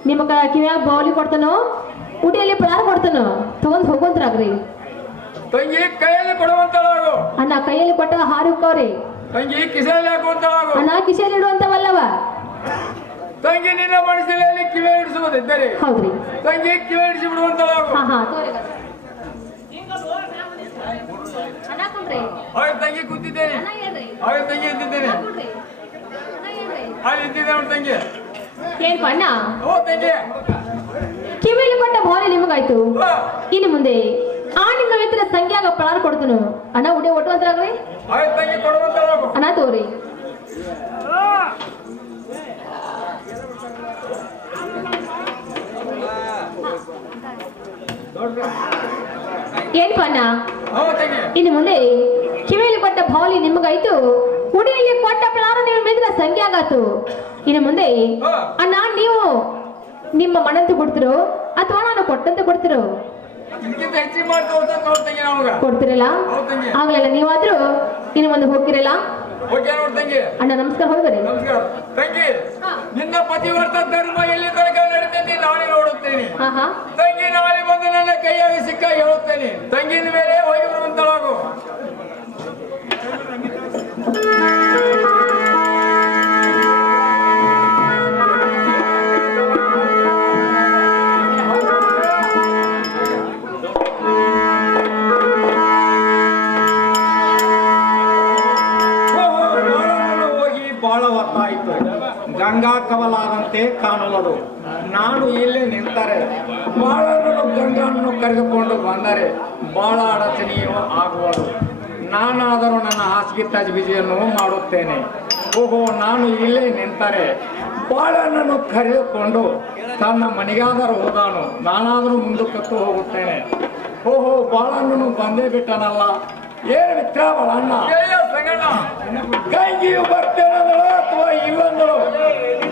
ನಿಮ್ಮ ಕಿವ್ಯಾಗ ಬೌಲಿ ಕೊಡ್ತಾನೋ ಉಡಿಯಲ್ಲಿ ಪಳಾರ ಕೊಡ್ತಾನೋ ತಗೊಂಡ್ ಹೋಗೋದ್ರಾಗ್ರಿ. ತಂಗಿ ಕೈಯಲ್ಲಿ ಕೊಡುವಂತಳಾಗು. ಅಣ್ಣ ಕೈಯಲ್ಲಿ ಕೊಟ್ಟ ಹಾರಿ ಹೋಗ್ರಿ. ತಂಗಿ ಕಿಸೆಯಲ್ಲಿ ಹಾಕುವಂತಳಾಗು. ಅಣ್ಣ ಕಿಶೆಯಲ್ಲಿ ಇಡುವಂತವಲ್ಲವ. ತಂಗಿ ನಿನ್ನ ಮನಸ್ಸಿನಲ್ಲಿ ಕಿವೆ ಇಡಿಸುವುದಿದ್ದರೆ ಹೌದ್ರಿ ತಂಗಿ ಕಿವೆ ಇಡಿಸಿ ಬಿಡುವಂತಳಾಗು. ತಂಗಿ ಕೂತಿದ್ದೇನೆ. ತಂಗಿ ಇದ್ದಿದ್ದೇನೆ. ಅಲ್ಲಿ ಇದ್ದಿದ್ದೆ ಅವ್ರ ತಂಗಿ. ಏನ್ ಪಣ್ಣ ಓ ತಂಗಿ ಕಿವಿಲಿ ಕೊಟ್ಟ ಭಾವನೆ ನಿಮಗಾಯ್ತು. ಇನ್ನು ಮುಂದೆ ಆ ನಿಮ್ಮ ಮಿತ್ರ ಸಂಖ್ಯಾಗ ಪಳಾರ್ ಕೊಡ್ತನು. ಅಣ್ಣ ಉಡೆ ಒಟ್ಟು ಅಂತಾಗ್ರಿ ತಂಗಿ ಕೊಡುವಂತಳಾಗು. ಅಣ್ಣ ತೋರಿ ಏನ್ ಪಣ್ಣ ಇನ್ನು ಮುಂದೆ ಕಿವಿಯಲ್ಲಿ ಕೊಟ್ಟ ಭಾವಲಿ ನಿಮಗಾಯ್ತು, ಕುಡಿಯಲ್ಲಿ ಕೊಟ್ಟ ಪ್ರಾಣ ನಿಮ್ಮ ಮೇಲೆ ಸಂಖ್ಯೆ ಆಗಾತು. ಇನ್ನು ಮುಂದೆ ಅಣ್ಣ ನೀವು ನಿಮ್ಮ ಮನಂತೆ ಕೊಡ್ತಿರೋ ಅಥವಾ ನಾನು ಕೊಟ್ಟಂತೆ ಕೊಡ್ತಿರೋ? ಇದಕ್ಕಿಂತ ಹೆಚ್ಚಿಗೆ ಮಾಡಿ ತೋರ್ಸಕ್ ನೋಡ್ತಂಗಿ ನಮಗ ಕೊಡ್ತಿರಲ್ಲ? ಹೌದಂಗೆ. ಆಗ್ಲಿಲ್ಲ ನೀವಾದ್ರೂ ಇನ್ನು ಮುಂದೆ ಹೋಗ್ತಿರಲ್ಲ? ಓಕೆ ನೋಡ್ತಂಗಿ. ಅಣ್ಣ ನಮಸ್ಕಾರ, ಹೋಗ್ಬರಿ. ನಮಸ್ಕಾರ ತಂಗಿ. ನಿನ್ನ ಪತಿವರ್ತ ಧರ್ಮ ಎಲ್ಲಿ ತನಕ ನಡೀತೈತಿ ನಾನೇ ನೋಡುತ್ತೇನೆ. ಹಾ ಹಾ ತಂಗಿ ನಾಳೆ ಬಂದು ನನ್ನ ಕೈಯಾಗಿ ಸಿಕ್ಕ ಹೇಳುತ್ತೇನೆ. ತಂಗಿನ ಮೇಲೆ ಹೋಗಿ ಬರುವಂತಳಾಗು. ಬಹಳ ಹೊತ್ತಾಯಿತು. ಗಂಗಾ ಕವಲಾದಂತೆ ಕಾಣಲದು. ನಾನು ಇಲ್ಲೇ ನಿಂತರೆ ಬಾಳರನ್ನು ಗಂಗಾವನ್ನು ಕರೆದುಕೊಂಡು ಬಂದರೆ ಬಹಳ ಅಡಚಣೆಯೂ ಆಗುವುದು. ನಾನಾದರೂ ನನ್ನ ಹಾಸಿಗೆ ತಜಬೀಜಿಯನ್ನು ಮಾಡುತ್ತೇನೆ. ಓಹೋ, ನಾನು ಇಲ್ಲೇ ನಿಂತರೆ ಬಾಳನನ್ನು ಕರೆದುಕೊಂಡು ತನ್ನ ಮನೆಗಾದರೂ ಹೋದಾನು, ನಾನಾದರೂ ಮುಂದಕ್ಕತ್ತು ಹೋಗುತ್ತೇನೆ. ಓಹೋ, ಬಾಳನನ್ನು ಬಂದೇ ಬಿಟ್ಟನಲ್ಲ. ಏನು ಮಿತ್ರ ಬಾಳಣ್ಣ? ಸಂಗಣ್ಣ ಗಂಗಿಯು ಬರ್ತೇನಂದಳು ಅಥವಾ ಇಲ್ಲಂದಳು?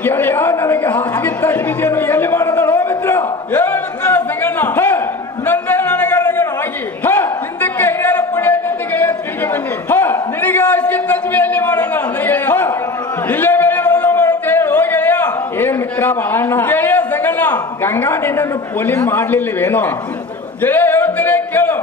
ಗೆಳೆಯ ನನಗೆ ಹಾಸಿಗೆ ತಜಬೀಜಿಯನ್ನು ಎಲ್ಲಿ ಮಾಡಿದಳು ಮಿತ್ರ? ಸಂಗಣ್ಣ ನನ್ನೇ ನನಗೆ ಹಿಂದಕ್ಕೆ ಹಿರಿಯರ ಪುಣ್ಯದೊಂದಿಗೆ ತಿರುಗಿ ಬನ್ನಿ. ನಿನಗೆ ಹಾಸಿಗೆ ತಜ್ಮೆಯಲ್ಲಿ ಮಾಡೋಣ. ಇಲ್ಲೇ ಬೇರೆ ಮಾಡುತ್ತೇನೆ. ಹೋಗೆಳೆಯ ಏನ್ ಮಿತ್ರ ಬಾಳಣ್ಣ? ಗೆಳೆಯ ಸಂಗಣ್ಣ ಗಂಗಾ ನಿನ್ನನ್ನು ಪೋಲಿ ಮಾಡ್ಲಿಲ್ಲವೇನೋ? ಗೆಳೆಯ ಹೇಳ್ತೇನೆ ಕೇಳು.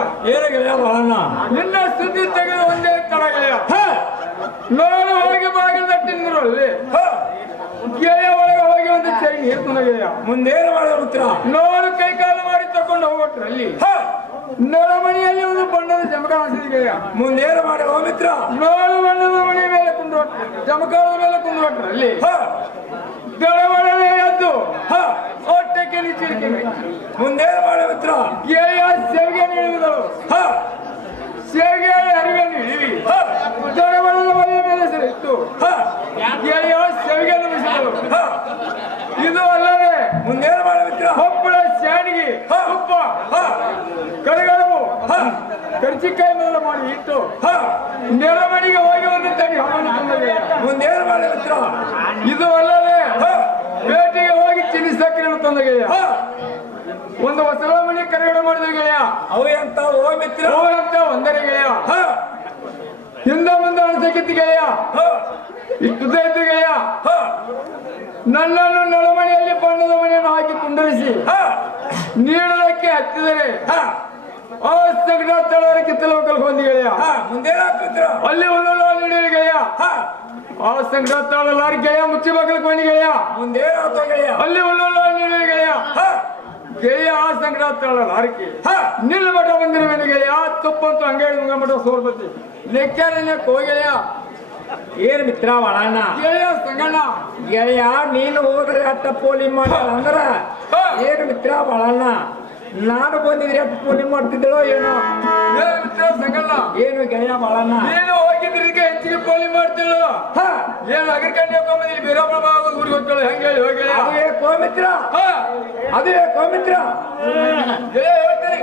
ಸಂಗಣ್ಣ ಏನು ಗೆಳೆಯ ಬಾಳಣ್ಣ ನಿನ್ನ ಸುದ್ದಿ ತೆಗೆದು ಒಂದೇ ತಡ ಗೆಳೆಯ ನೋಡು ಹೋಗಿ ಬಾಗಿಲು ತಟ್ಟಿದ್ರು ಅಲ್ಲಿ ಗೆಳೆಯ ಒಳಗೆ ಹೋಗಿ ಒಂದು ಚೈನ್ ಹಿಡ್ಕೊಂಡು ಗೆಳೆಯ ಮುಂದೇನು ಮಾಡೋ ಮಿತ್ರ ನೋಡು ಕೈ ಕಾಲು ಮಾಡಿ ತಕೊಂಡು ಹೋಗ್ಬಿಟ್ರು ಅಲ್ಲಿ ನಳಮಣಿಯಲ್ಲಿ ಒಂದು ಬಣ್ಣದ ಜಮಕ ಹಾಸಿದ ಗೆಳೆಯ ಮುಂದೇನು ಮಾಡೋ ಮಿತ್ರ ನೋಡು ಬಣ್ಣದ ಮಣಿ ಮೇಲೆ ಕುಂದು ಜಮಕಾಲದ ಮೇಲೆ ಕುಂದು ಬಿಟ್ರು ಅಲ್ಲಿ ದಳವಳನೆ ಎದ್ದು ಹೊಟ್ಟೆಗೆ ನಿಚ್ಚಿಡಿಕೆ ಮುಂದೇನು ಮಾಡೋ ಮಿತ್ರ ಗೆಳೆಯ ಸೇವಿಗೆ ನೀಡುವುದಳು ಸೇವಿಗೆ ಅರಿವೆಯನ್ನು ಹಿಡಿವಿ ದಳವಳದ ಮನೆಯ ಮೇಲೆ ಸರಿತ್ತು ಗೆಳೆಯ ಸೇವಿಗೆ ನುಡಿಸಿದಳು ಇದು ಅಲ್ಲದೆ ಮುಂದೇನು ಮಾಡೋ ಮಿತ್ರ ಹಪ್ಪಳ ಶಾಣಿಗೆ ಉಪ್ಪ ಕರಿಗಡಬು ಕರ್ಚಿಕಾಯಿ ಮೊದಲ ಮಾಡಿ ಇಟ್ಟು ನೆಲಮಣಿಗೆ ಹೋಗಿ ಒಂದು ತಡಿ ಹಮ್ಮನ್ನು ತಂದರೆ ಮುಂದೇನು ಮಾಡೋ ಮಿತ್ರ ಇದು ಅಲ್ಲದೆ ಪೇಟೆಗೆ ಹೋಗಿ ಚಿನ್ನಿ ಸಕ್ಕರೆ ತಂದ ಗೆಳೆಯ ಒಂದು ಹೊಸ ಮನೆ ಕರಿಗಡ ಮಾಡಿದ ಗೆಳೆಯ ಅವು ಎಂತ ಓ ಮಿತ್ರ ಅಂತ ಒಂದರೆ ಗೆಳೆಯ ಹಿಂದೆ ಮುಂದೆ ಅಣಸಕ್ಕಿತ್ತು ಗೆಳೆಯ ಇಷ್ಟು ಇದ್ದು ಗೆಳೆಯ ನನ್ನನ್ನು ನಳಮಣಿಯಲ್ಲಿ ಬಣ್ಣದ ಮನೆಯನ್ನು ಹಾಕಿ ಕುಂಡರಿಸಿ ನೀಡೋದಕ್ಕೆ ಹತ್ತಿದರೆ ಆ ಸಗಡ ತಳವರ ಕಿತ್ತಲ ಕಲ್ಕೊಂಡಿ ಗೆಳೆಯ ಮುಂದೇನು ಮಿತ್ರ ಅಲ್ಲಿ ಒಂದೊಂದು ನೀಡಿ ಗೆಳೆಯ ಆ ಸಂಗಡ ತಾಳಲಾರಿ ಗೆಳೆಯ ಮುಚ್ಚಿ ಬಾಗಿಲು ಕೊಂಡಿ ಗೆಳೆಯ ಮುಂದೇನು ಆತೋ ಗೆಳೆಯ ಅಲ್ಲಿ ಒಂದೊಂದು ನೀಡಿ ಗೆಳೆಯ ಗೆಳೆಯ ಆ ಸಂಗಡ ತಾಳಲಾರಿಕೆ ನಿಲ್ಲ ಮಠ ಬಂದಿರುವೆನು ಗೆಳೆಯ ತುಪ್ಪಂತೂ ಹಂಗೆ ಮಠ ಸೋರ್ಬತ್ತಿ ಲೆಕ್ಕರನ್ನೇ ಗೆಳೆಯ ಏನ್ ಮಿತ್ರ ಬಾಳಣ್ಣ ಗೆಳೆಯ ಸಂಗಣ್ಣ ಗೆಳೆಯ ನೀನು ಹೋದ್ರೆ ಅಟ್ಟ ಪೋಲಿ ಮಾಡಲ್ಲ ಅಂದ್ರ ಏನು ಮಿತ್ರ ಬಾಳಣ್ಣ ನಾನು ಬಂದಿದ್ರೆ ಅಟ್ಟ ಪೋಲಿ ಮಾಡ್ತಿದ್ದಳೋ ಏನೋ ಮಿತ್ರ ಸಂಗಣ್ಣ ಏನು ಗೆಳೆಯ ಬಾಳಣ್ಣ ನೀನು ಹೋಗಿದ್ರಿಗೆ ಹೆಚ್ಚಿಗೆ ಪೋಲಿ ಮಾಡ್ತಿಳು ಏನು ಅಗ್ರಿಕಂಡ್ ಹಾಕೊಂಬಂದಿಲ್ಲಿ ಬೀರಪ್ಪಳ ಊರಿಗೆ ಹೋಗ್ತಾಳೆ ಹೆಂಗೆ ಹೇಳಿ ಹೋಗಿ ಅದೇ ಕೋ ಮಿತ್ರ ಅದೇ ಕೋ ಮಿತ್ರ ಗೆಳೆಯ ಹೇಳ್ತೀನಿ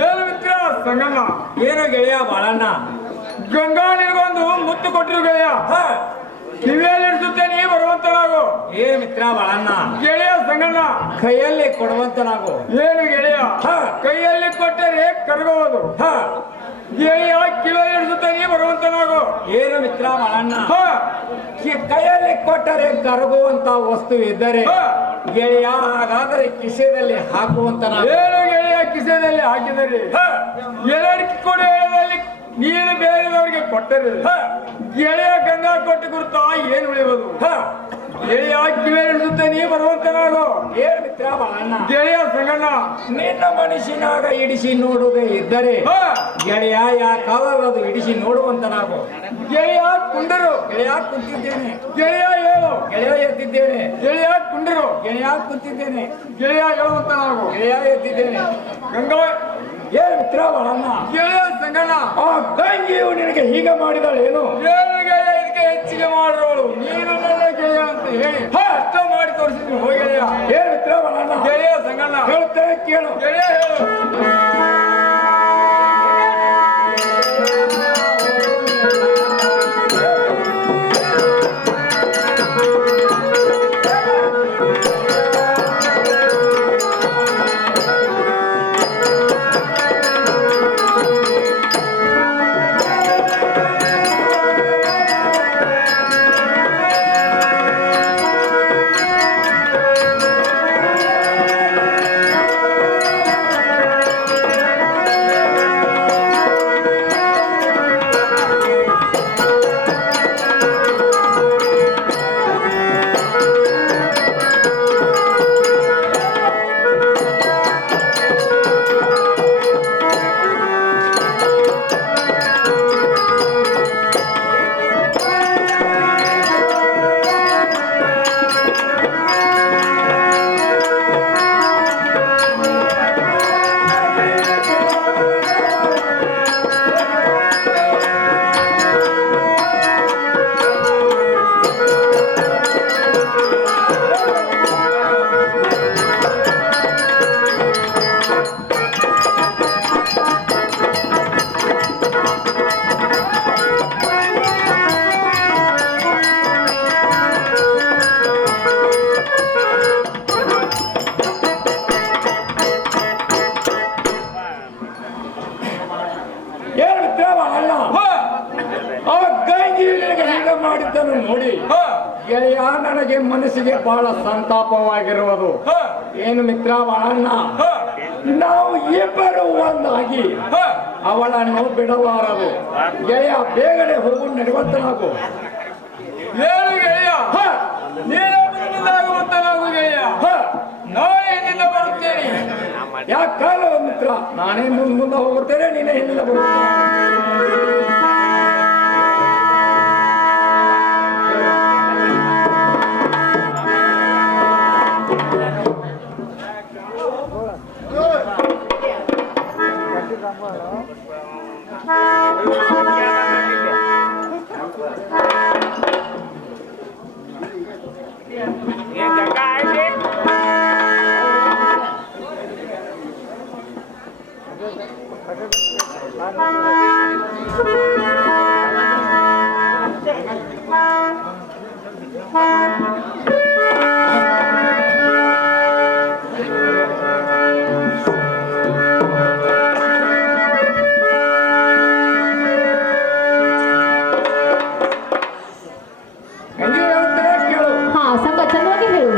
ಏನು ಮಿತ್ರ ಸಂಗಣ್ಣ ಏನು ಗೆಳೆಯ ಬಾಳಣ್ಣ ಗಂಗಾ ನಿನಗೊಂದು ಮುತ್ತು ಕೊಟ್ಟಿರು ಗೆಳೆಯ ಕಿವಿಯಲ್ಲಿ ಇಡಿಸುತ್ತೇನೆ ಬರುವಂತನಾಗು ಏನು ಮಿತ್ರ ಬಾಳಣ್ಣ ಗೆಳೆಯ ಸಂಗಣ್ಣ ಕೈಯಲ್ಲಿ ಕೊಡುವಂತನಾಗು ಏನು ಗೆಳೆಯ ಕೈಯಲ್ಲಿ ಕೊಟ್ಟರೆ ಕರಗುವುದು ಗೆಳೆಯ ಕಿವಿಯಲ್ಲಿ ಇಡಿಸುತ್ತೇನೆ ಬರುವಂತನಾಗು ಏನು ಮಿತ್ರ ಬಾಳಣ್ಣ ಕೈಯಲ್ಲಿ ಕೊಟ್ಟರೆ ಕರಗುವಂತ ವಸ್ತು ಇದ್ದರೆ ಗೆಳೆಯ ಹಾಗಾದರೆ ಕಿಸೆದಲ್ಲಿ ಹಾಕುವಂತನಾಗು ಏನು ಗೆಳೆಯ ಕಿಸೆದಲ್ಲಿ ಹಾಕಿದರೆ ಎಲ್ಲರಿಗೂ ಕೂಡ ಹೇಳದಲ್ಲಿ ನೀನು ಬೇರೆದವರಿಗೆ ಕೊಟ್ಟರೆ ಗೆಳೆಯ ಗಂಗಾ ಕೊಟ್ಟು ಗುರುತಾ ಏನು ಉಳಿಯುವುದು ಗೆಳೆಯ ಕಿವಿ ಇಡಿಸುತ್ತೇನೆ ಬರುವಂತನಾಗು ಏನು ಮಿತ್ರ ಬಾಳಣ್ಣ ಗೆಳೆಯ ಸಂಗಣ್ಣ ನಿನ್ನ ಮನುಷ್ಯನಾಗ ಇಡಿಸಿ ನೋಡುವುದೇ ಇದ್ದರೆ ಗೆಳೆಯ ಯಾಕಾದರೂ ಅದು ಇಡಿಸಿ ನೋಡುವಂತನಾಗು ಗೆಳೆಯ ಕುಂಡರು ಗೆಳೆಯ ಕುಂತಿದ್ದೇನೆ ಗೆಳೆಯ ಹೇಳು ಗೆಳೆಯ ಎದ್ದಿದ್ದೇನೆ ಗೆಳೆಯ ಕುಂಡರು ಗೆಳೆಯ ಕುಂತಿದ್ದೇನೆ ಗೆಳೆಯ ಹೇಳುವಂತನಾಗು ಗೆಳೆಯ ಎದ್ದಿದ್ದೇನೆ ಗಂಗಾ ಏನು ಮಿತ್ರ ಬಾಳಣ್ಣ ಗೆಳೆಯ ಸಂಗಣ್ಣ ಆ ಗಂಗೆಯು ನಿನಗೆ ಹೀಗೆ ಮಾಡಿದಳೇನು? ಏನು ಗೆಳೆಯ ಇದಕ್ಕೆ ಹೆಚ್ಚಿಗೆ ಮಾಡಿರೋಳು ನೀನು ನನ್ನ ಗೆಳೆಯ ಅಂತ ಹೇಳಿ ಅಷ್ಟ ಮಾಡಿ ತೋರಿಸಿದ್ರು ಹೋಗಿ ಗೆಳೆಯ. ಏನು ಮಿತ್ರ ಬಲಣ್ಣ? ಗೆಳೆಯ ಸಂಗಣ್ಣ ಹೇಳ್ತೇನೆ ಕೇಳು. ಗೆಳೆಯ ಹೇಳು. ಏನು ಮಿತ್ರ ಬಲಣ್ಣ? ಆ ಗಂಗೆಯು ನಿನಗೆ ಹೀಗೆ ಮಾಡಿದ್ದನ್ನು ನೋಡಿ ಗೆಳೆಯ ನನಗೆ ಮನಸ್ಸಿಗೆ ಬಹಳ ಸಂತಾಪವಾಗಿರುವುದು. ಏನು ಮಿತ್ರ ಬಲಣ್ಣ, ನಾವು ಇಬ್ಬರು ಒಂದಾಗಿ ಅವಳನ್ನು ಬಿಡಬಾರದು. ಗೆಳೆಯ ಬೇಗನೆ ಹೋಗು, ನಡೆಯುವಂತನಾಗು. ಏನು ಗೆಳೆಯ ನೀನು ಮುಂದಾಗುವಂತನಾಗು ಗೆಳೆಯ. ನಾಳೆ ಹಿಂದಿಂದ ಬರುತ್ತೇನೆ. ಯಾಕಾಲ ಮಿತ್ರ, ನಾನೇ ಮುಂದೆ ಹೋಗುತ್ತೇನೆ, ನೀನೇ ಹಿಂದೆ ಬರುತ್ತೇನೆ. ಹಾ ಸಂಗ ಚೆನ್ನಾಗಿ ಹೇಳು.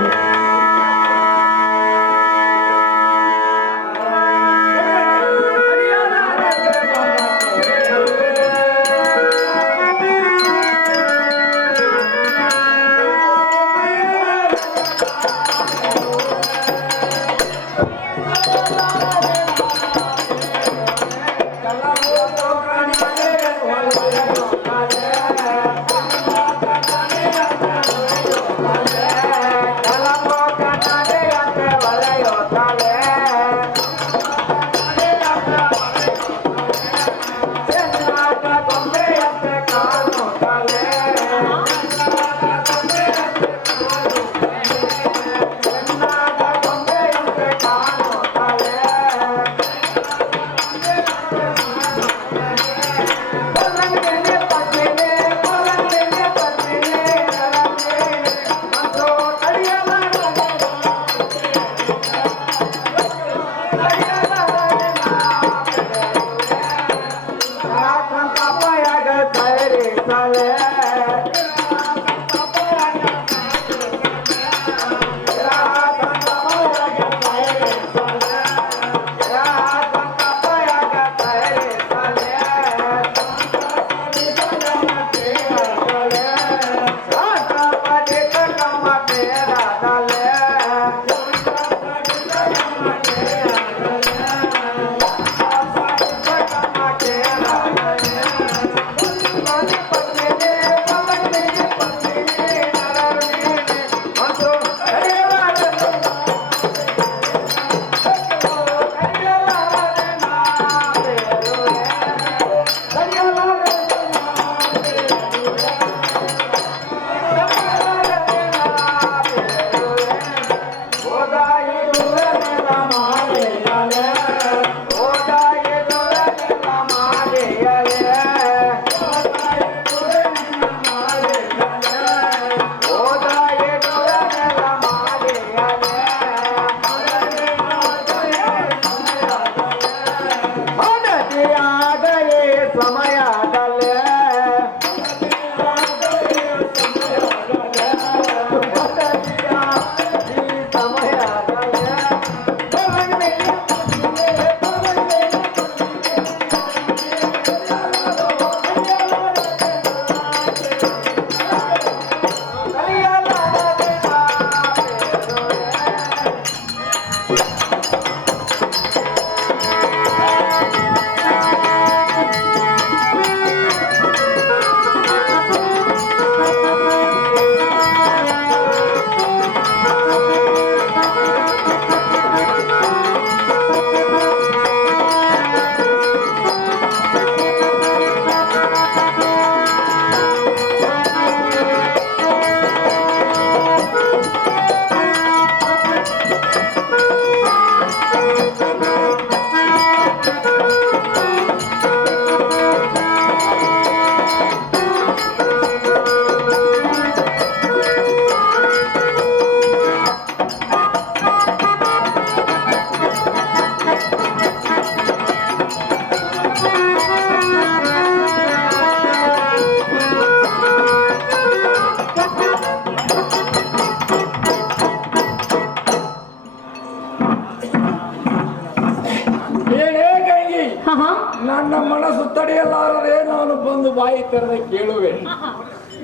ಮನಸ್ಸು ತಡೆಯಲಾರದೆ ನಾನು ಬಂದು ಬಾಯಿ ತೆರೆದ ಕೇಳುವೆ.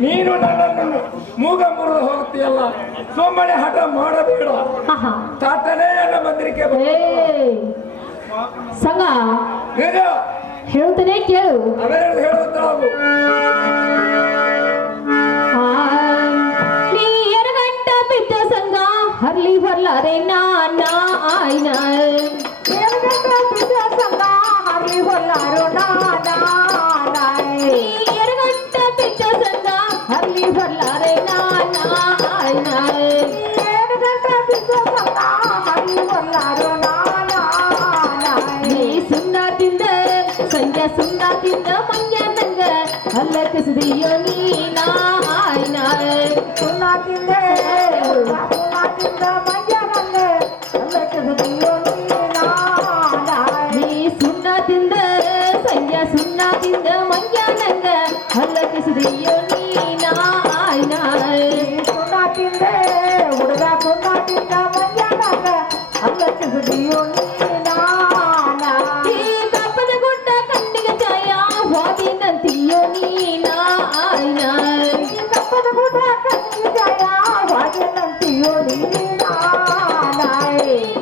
ನೀನು ನನ್ನನ್ನು ಮೂಗ ಮುರಿದು ಹೋಗ್ತೀಯಲ್ಲ, ಸುಮ್ಮನೆ ಹಠ ಮಾಡಬೇಡ. ಆಹಾ. ತಾತನೇ ನನ್ನ ಮಂದಿರಕ್ಕೆ ಸಂಗ ನಿಜ ಹೇಳ್ತೇನೆ ಕೇಳು. ಅವೆರಡು ಹೇಳುತ್ತಾವು. ನೀ ಎರಗಂಟ ಬಿದ್ದ ಸಂಗ ಹರ್ಲಿ ಬರ್ಲಾರೆ ನಾನ ಆಯ್ನ ಎರಗಂಟ ಬಿದ್ದ ಸಂಗ ಹರ್ಲಿ ಬರ್ಲಾರೋ ನಾನ ನೀ ಎರಗಂಟ ಬಿದ್ದ ಸಂಗ ಹರ್ಲಿ ಬರ್ಲಾರೆ ನಾನ ಆಯ್ನ ಎರಗಂಟ ಬಿದ್ದ ಸಂಗ ಹರ್ಲಿ ಬರ್ಲಾರೋ ನಾನ ನೀ ಸುಣ್ಣ ತಿಂದ ಸಂಜೆ ಸುಣ್ಣ ತಿಂದ ಮಂಗ್ಯ ನಂಗ ಅಲ್ಲ ಕಸದಿಯೋ ನೀನ ಆಯ್ನ ಸುಣ್ಣ ತಿಂದೆ ಮಂಗ್ಯ ನಂಗ ಅಲ್ಲ ಕಸದಿಯೋ ನೀನ ನೀ ಸುಣ್ಣ ತಿಂದ ಸಂಜೆ ಸುಣ್ಣ ತಿಂದ ಮಂಗ್ಯ ನಂಗ ಅಲ್ಲ ಕಸದಿಯೋ ನೀನ ಆಯ್ನ ಸುಣ್ಣ ತಿಂದೆ ಹುಡುಗ ಸುಣ್ಣ ತಿಂದ ಮಂಗ್ಯ ನಂಗ ಅಲ್ಲ ಕಸದಿಯೋ ನೀನ ಈ ಕಪ್ಪದ ಗುಡ್ಡ ಕಣ್ಣಿಗೆ ಛಾಯ ಹೋಗಿನಂತಿಯೋ ನೀನ ಆಯ್ನ ಕಪ್ಪದ ಗುಡ್ಡ ಕಣ್ಣಿಗೆ ಛಾಯ ಹೋಗಿನಂತಿಯೋ ನೀನ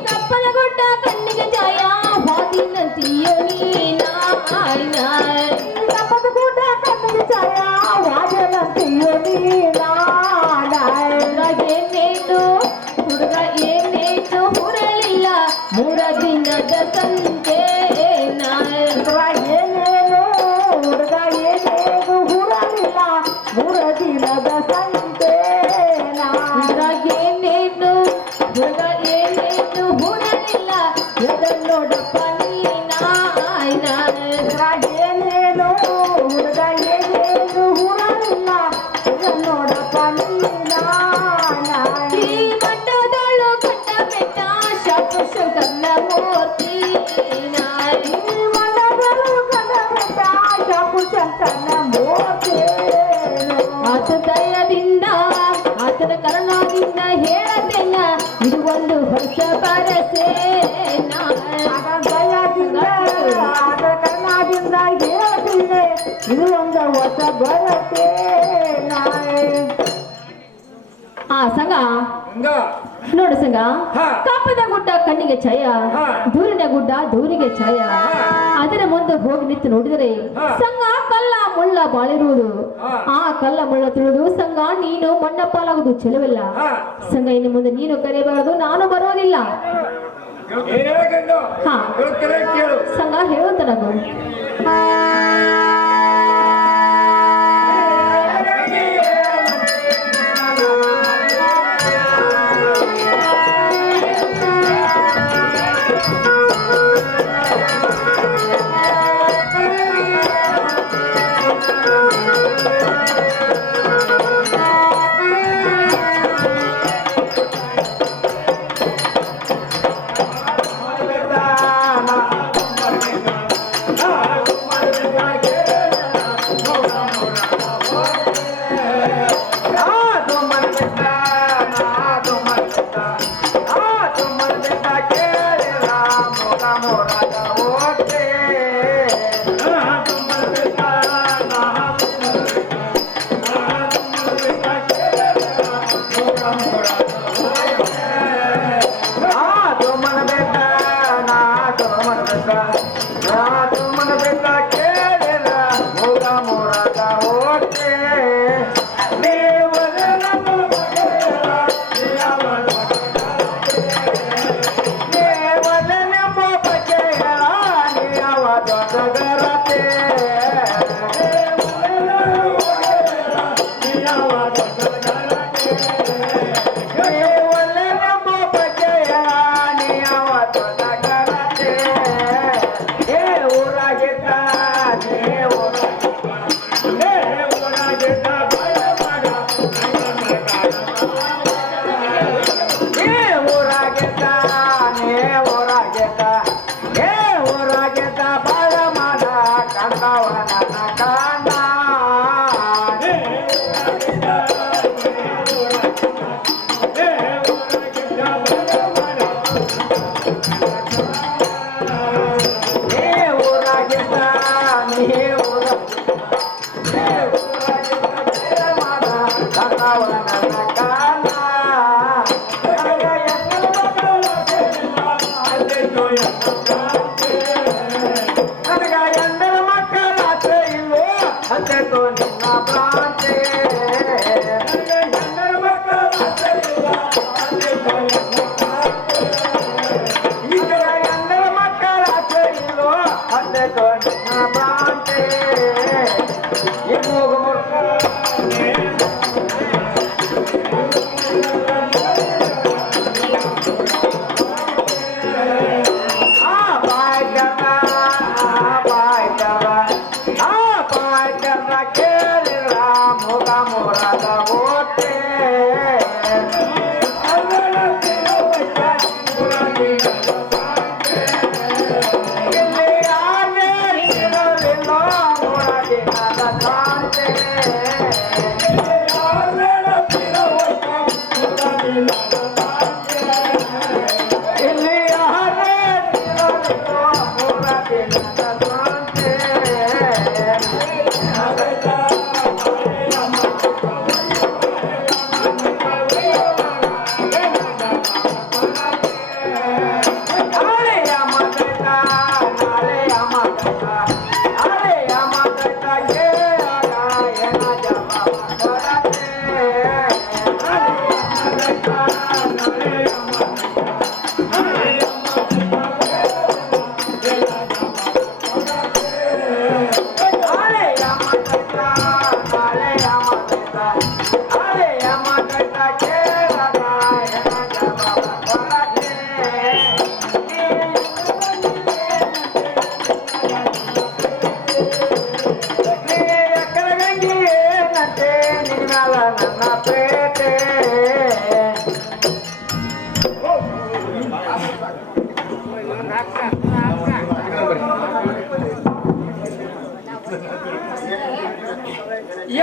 ಕಪ್ಪದ ಗುಡ್ಡ ಕಣ್ಣಿಗೆ ಛಾಯ ಹೋಗಿನಂತಿಯೋ ನೀನ ಆಯ್ನ ಕಪ್ಪದ ಗುಡ್ಡ ಕಣ್ಣಿಗೆ ಛಾಯ ಹೋಗಿನಂತಿಯೋ ನೀನ ಏನೇನು ಹುಡುಗ ಏನೇನು ಹುರಳಿಲ್ಲ ಮೂರ ದಿನದ ಸಂಜೆ ಏನೇನು ಹುಡುಗ ಏನೇನು ಹುರಳಿಲ್ಲ ಮೂರ ದಿನದ ಸಂಜೆ ಏನೇನು ಹುಡುಗ ಏನೇನು ಹುರಳಿಲ್ಲ ಎದನ್ನೋಡಪ್ಪ ನೀನ ಆಯ್ನ ಏನೇನು ಹುಡುಗ ಏನೇನು ಹುರಳಿಲ್ಲ ಎದನ್ನೋಡಪ್ಪ ನೀನ ಈ ಮಠದಳು ಕಂಡ ಬೆಟ್ಟ ಶಾಪ ಶಂಕರನ ಮೂರ್ತಿ ಆತ ದಯದಿಂದ ಆತನ ಕರುಣಾದಿಂದ ಹೇಳಬೇನ ಇದು ಒಂದು ಹೊಸ ಭರಸೆ ದಯದಿಂದ ಆತನ ಕರುಣಾದಿಂದ ಹೇಳಬೇನೆ ಇದು ಒಂದು ಹೊಸ ಭರಸೆ ಆ ಸಂಗ ಹಂಗ ನೋಡು ಸಂಗ ಹಾ. ಕಪ್ಪದ ಗುಡ್ಡ ಕಣ್ಣಿಗೆ ಛಾಯ ಹಾ. ದೂರಿನ ಗುಡ್ಡ ದೂರಿಗೆ ಛಾಯ ಅದರ ಮುಂದೆ ಹೋಗಿ ನಿಂತು ನೋಡಿದರೆ ಹಾ. ಸಂಗ ಕಲ್ಲ ಮುಳ್ಳ ಬಾಳಿರುವುದು ಹಾ. ಆ ಕಲ್ಲ ಮುಳ್ಳ ತಿಳಿದು ಸಂಗ ನೀನು ಮಣ್ಣ ಪಾಲಾಗುವುದು ಚೆಲುವಿಲ್ಲ ಹಾ. ಸಂಗ ಇನ್ನು ಮುಂದೆ ನೀನು ಕರೆಯಬಾರದು ನಾನು ಬರೋದಿಲ್ಲ ಏನ್ ಹೇಳಕಂಡು ಹಾ. ಹೇಳ್ತಾರೆ ಕೇಳು. ಸಂಗ ಹೇಳುತ್ತ nagu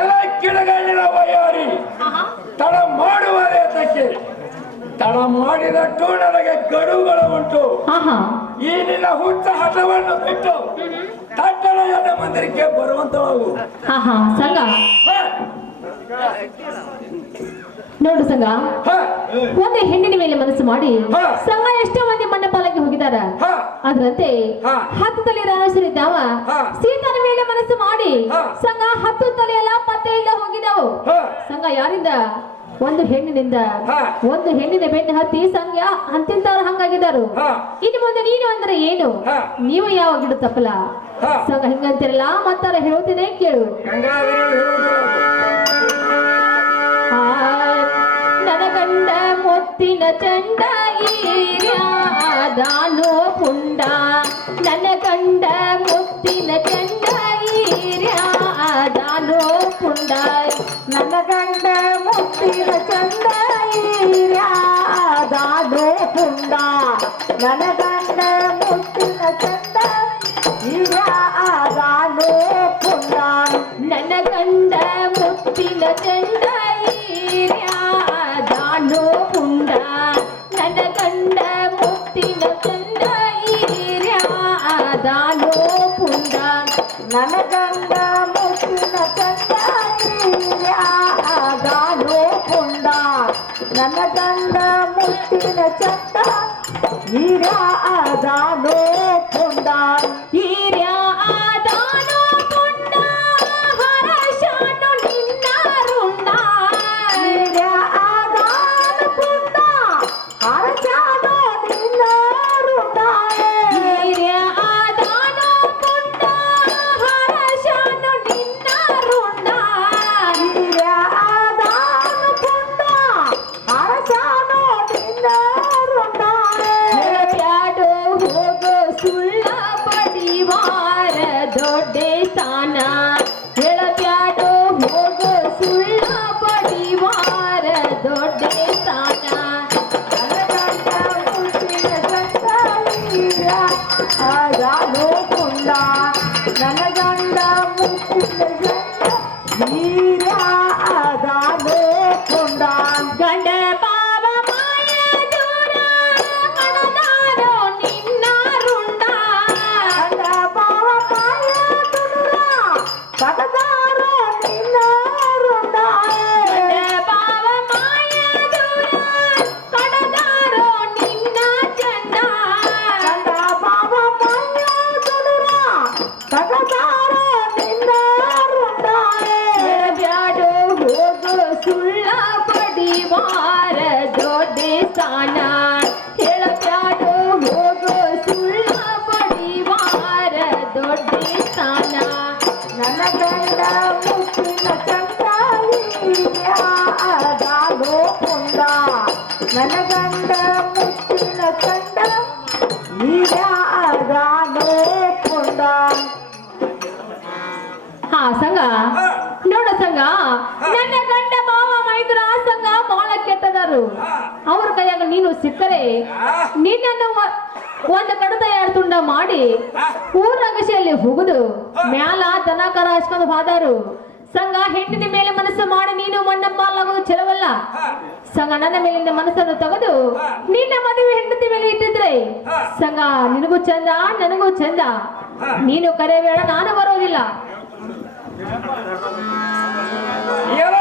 ಎಲ್ಲ ಕಿಡಗಣ್ಣಿನ ವಯ್ಯಾರಿ ತಡ ಮಾಡುವದೇ ತಕ್ಕೆ ತಡ ಮಾಡಿದಟ್ಟು ನನಗೆ ಗಡುಗಳು ಉಂಟು. ಈ ನಿನ್ನ ಹುಚ್ಚ ಹಠವನ್ನು ಬಿಟ್ಟು ತಟ್ಟಣ ಎನ್ನ ಮಂದಿರಕ್ಕೆ ಬರುವಂತವು. ಸಂಗ ನೋಡು ಸಂಗ, ಒಂದು ಹೆಣ್ಣಿನ ಮೇಲೆ ಮನಸ್ಸು ಮಾಡಿ ಸಂಗ ಎಷ್ಟೋ ಮಂದಿ ಮಂಡಪಾಲಕ್ಕೆ ಹೋಗಿದಾರ. ಅದರಂತೆ 10 ತಲೆ ರಾಣೇಶ್ವರಿದ್ದಾವ ಸೀತನ ಮೇಲೆ ಮನಸ್ಸು ಮಾಡಿ ಸಂಗ 10 ತಲೆಯೆಲ್ಲ ಪತ್ತೆ ಇಲ್ಲ ಹೋಗಿದ್ದಾವು. ಸಂಗ ಯಾರಿಂದ? ಒಂದು ಹೆಣ್ಣಿನಿಂದ ಒಂದು ಹೆಣ್ಣಿನ ಬೆನ್ನು ಹತ್ತಿ ಸಂಗ ಅಂತಿಂತವ್ರು ಹಂಗಾಗಿದ್ದಾರು. ಇನ್ನು ಮುಂದೆ ನೀನು ಅಂದ್ರೆ ಏನು? ನೀವು ಯಾವ ಗಿಡ ತಪ್ಪಲ ಸಂಗ ಹಿಂಗಂತಿರಲ್ಲ ಮತ್ತಾರ ಹೇಳ್ತೀನಿ ಕೇಳು. ನನ್ನ ಗಂಡ ಮುತ್ತಿನ ಚಂಡ ಈರ್ಯಾದಾನೋ ಪುಂಡ, ನನ್ನ ಗಂಡ ಮುತ್ತಿನ ಚಂಡ ಈರ್ಯಾದಾನೋ ಪುಂಡ, ನನ್ನ ಗಂಡ ಮುತ್ತಿನ ಚಂದ ಈರ್ಯಾದಾನೋ ಪುಂಡ, ನನ್ನ ಗಂಡ ಮುತ್ತಿನ ಚಂದ ಈರ್ಯಾದಾನೋ ಪುಂಡ, ನನ್ನ ಗಂಡ ಮುತ್ತಿನ ಚಂದ ಈರ್ಯಾದಾನೋ ಪುಂಡ, ನನ್ನ ಗಂಡ ಮುತ್ತಿನ ಚಂದ ಈರ್ಯಾದಾನೋ ಪುಂಡ, ನನ್ನ ಗಂಡ ಮುತ್ತಿನ ಚಂದ ಈರ್ಯಾದಾನೋ ಪುಂಡ, ನನ್ನ ಗಂಡ ಮುತ್ತಿನ ಚಂದ ಈರ್ಯಾದಾನೋ ಪುಂಡ, ಈರ್ಯಾದಾನೋ ಪುಂಡ ಹರಶಾನು ನಿನ್ನ ರುಂಡ, ಈರ್ಯಾದಾನೋ ಪುಂಡ ಹರಶಾನು ನಿನ್ನ ರುಂಡ, ಈರ್ಯಾದಾನೋ ಪುಂಡ ಹರಶಾನು ನಿನ್ನ ರುಂಡ, ಈರ್ಯಾದಾನೋ ಪುಂಡ ಹರಶಾನು ಸುಳ್ಳ ಪಡಿವಾರ ದೊಡ್ಡೇಸಾನ ಹೇಳಬ್ಯಾಡೋ ಹೋಗೋ ಸುಳ್ಳ ಪಡಿವಾರ ದೊಡ್ಡೇಸಾನ ನನ್ನ ಗಂಡ ಮುತ್ತಿನ ಕಂಡಾಗೋ ಪುಂಡ ನನ್ನ ಗಂಡ ಮುತ್ತಿನ ಕಂಡ ಈಗ ಅದಾನೋ ಪುಂಡ. ಹಾ ಸಂಗ ನೋಡ ಸಂಗ, ನನ್ನ ಗಂಡ ಮಾವ ಮೈದ್ರ ಸಂಗ ಬಹಳ ಕೆಟ್ಟದರು. ಅವ್ರ ಕೈಯಾಗ ನೀನು ಸಿಕ್ಕರೆ ನಿನ್ನನ್ನು ಒಂದು ಕಡತ 2 ತುಂಡ ಮಾಡಿ ಊರಗಶಿಯಲ್ಲಿ ಹುಗುದು ಮ್ಯಾಲ ದನ ಕರ ಹಚ್ಕೊಂಡು ಹೋದರು. ಸಂಗ ಹೆಣ್ಣಿನ ಮೇಲೆ ಮನಸ್ಸು ಮಾಡಿ ನೀನು ಮಣ್ಣಪ್ಪಾಲಾಗೋದು ಚೆಲವಲ್ಲ. ಸಂಗ ನನ್ನ ಮೇಲಿಂದ ಮನಸ್ಸನ್ನು ತೆಗೆದು ನಿನ್ನ ಮದುವೆ ಹೆಂಡತಿ ಮೇಲೆ ಇಟ್ಟಿದ್ರೆ ಸಂಗ ನಿನಗೂ ಚಂದ ನನಗೂ ಚಂದ. ನೀನು ಕರೆಯಬೇಡ, ನಾನು ಬರೋದಿಲ್ಲ. ಎಲ್ಲ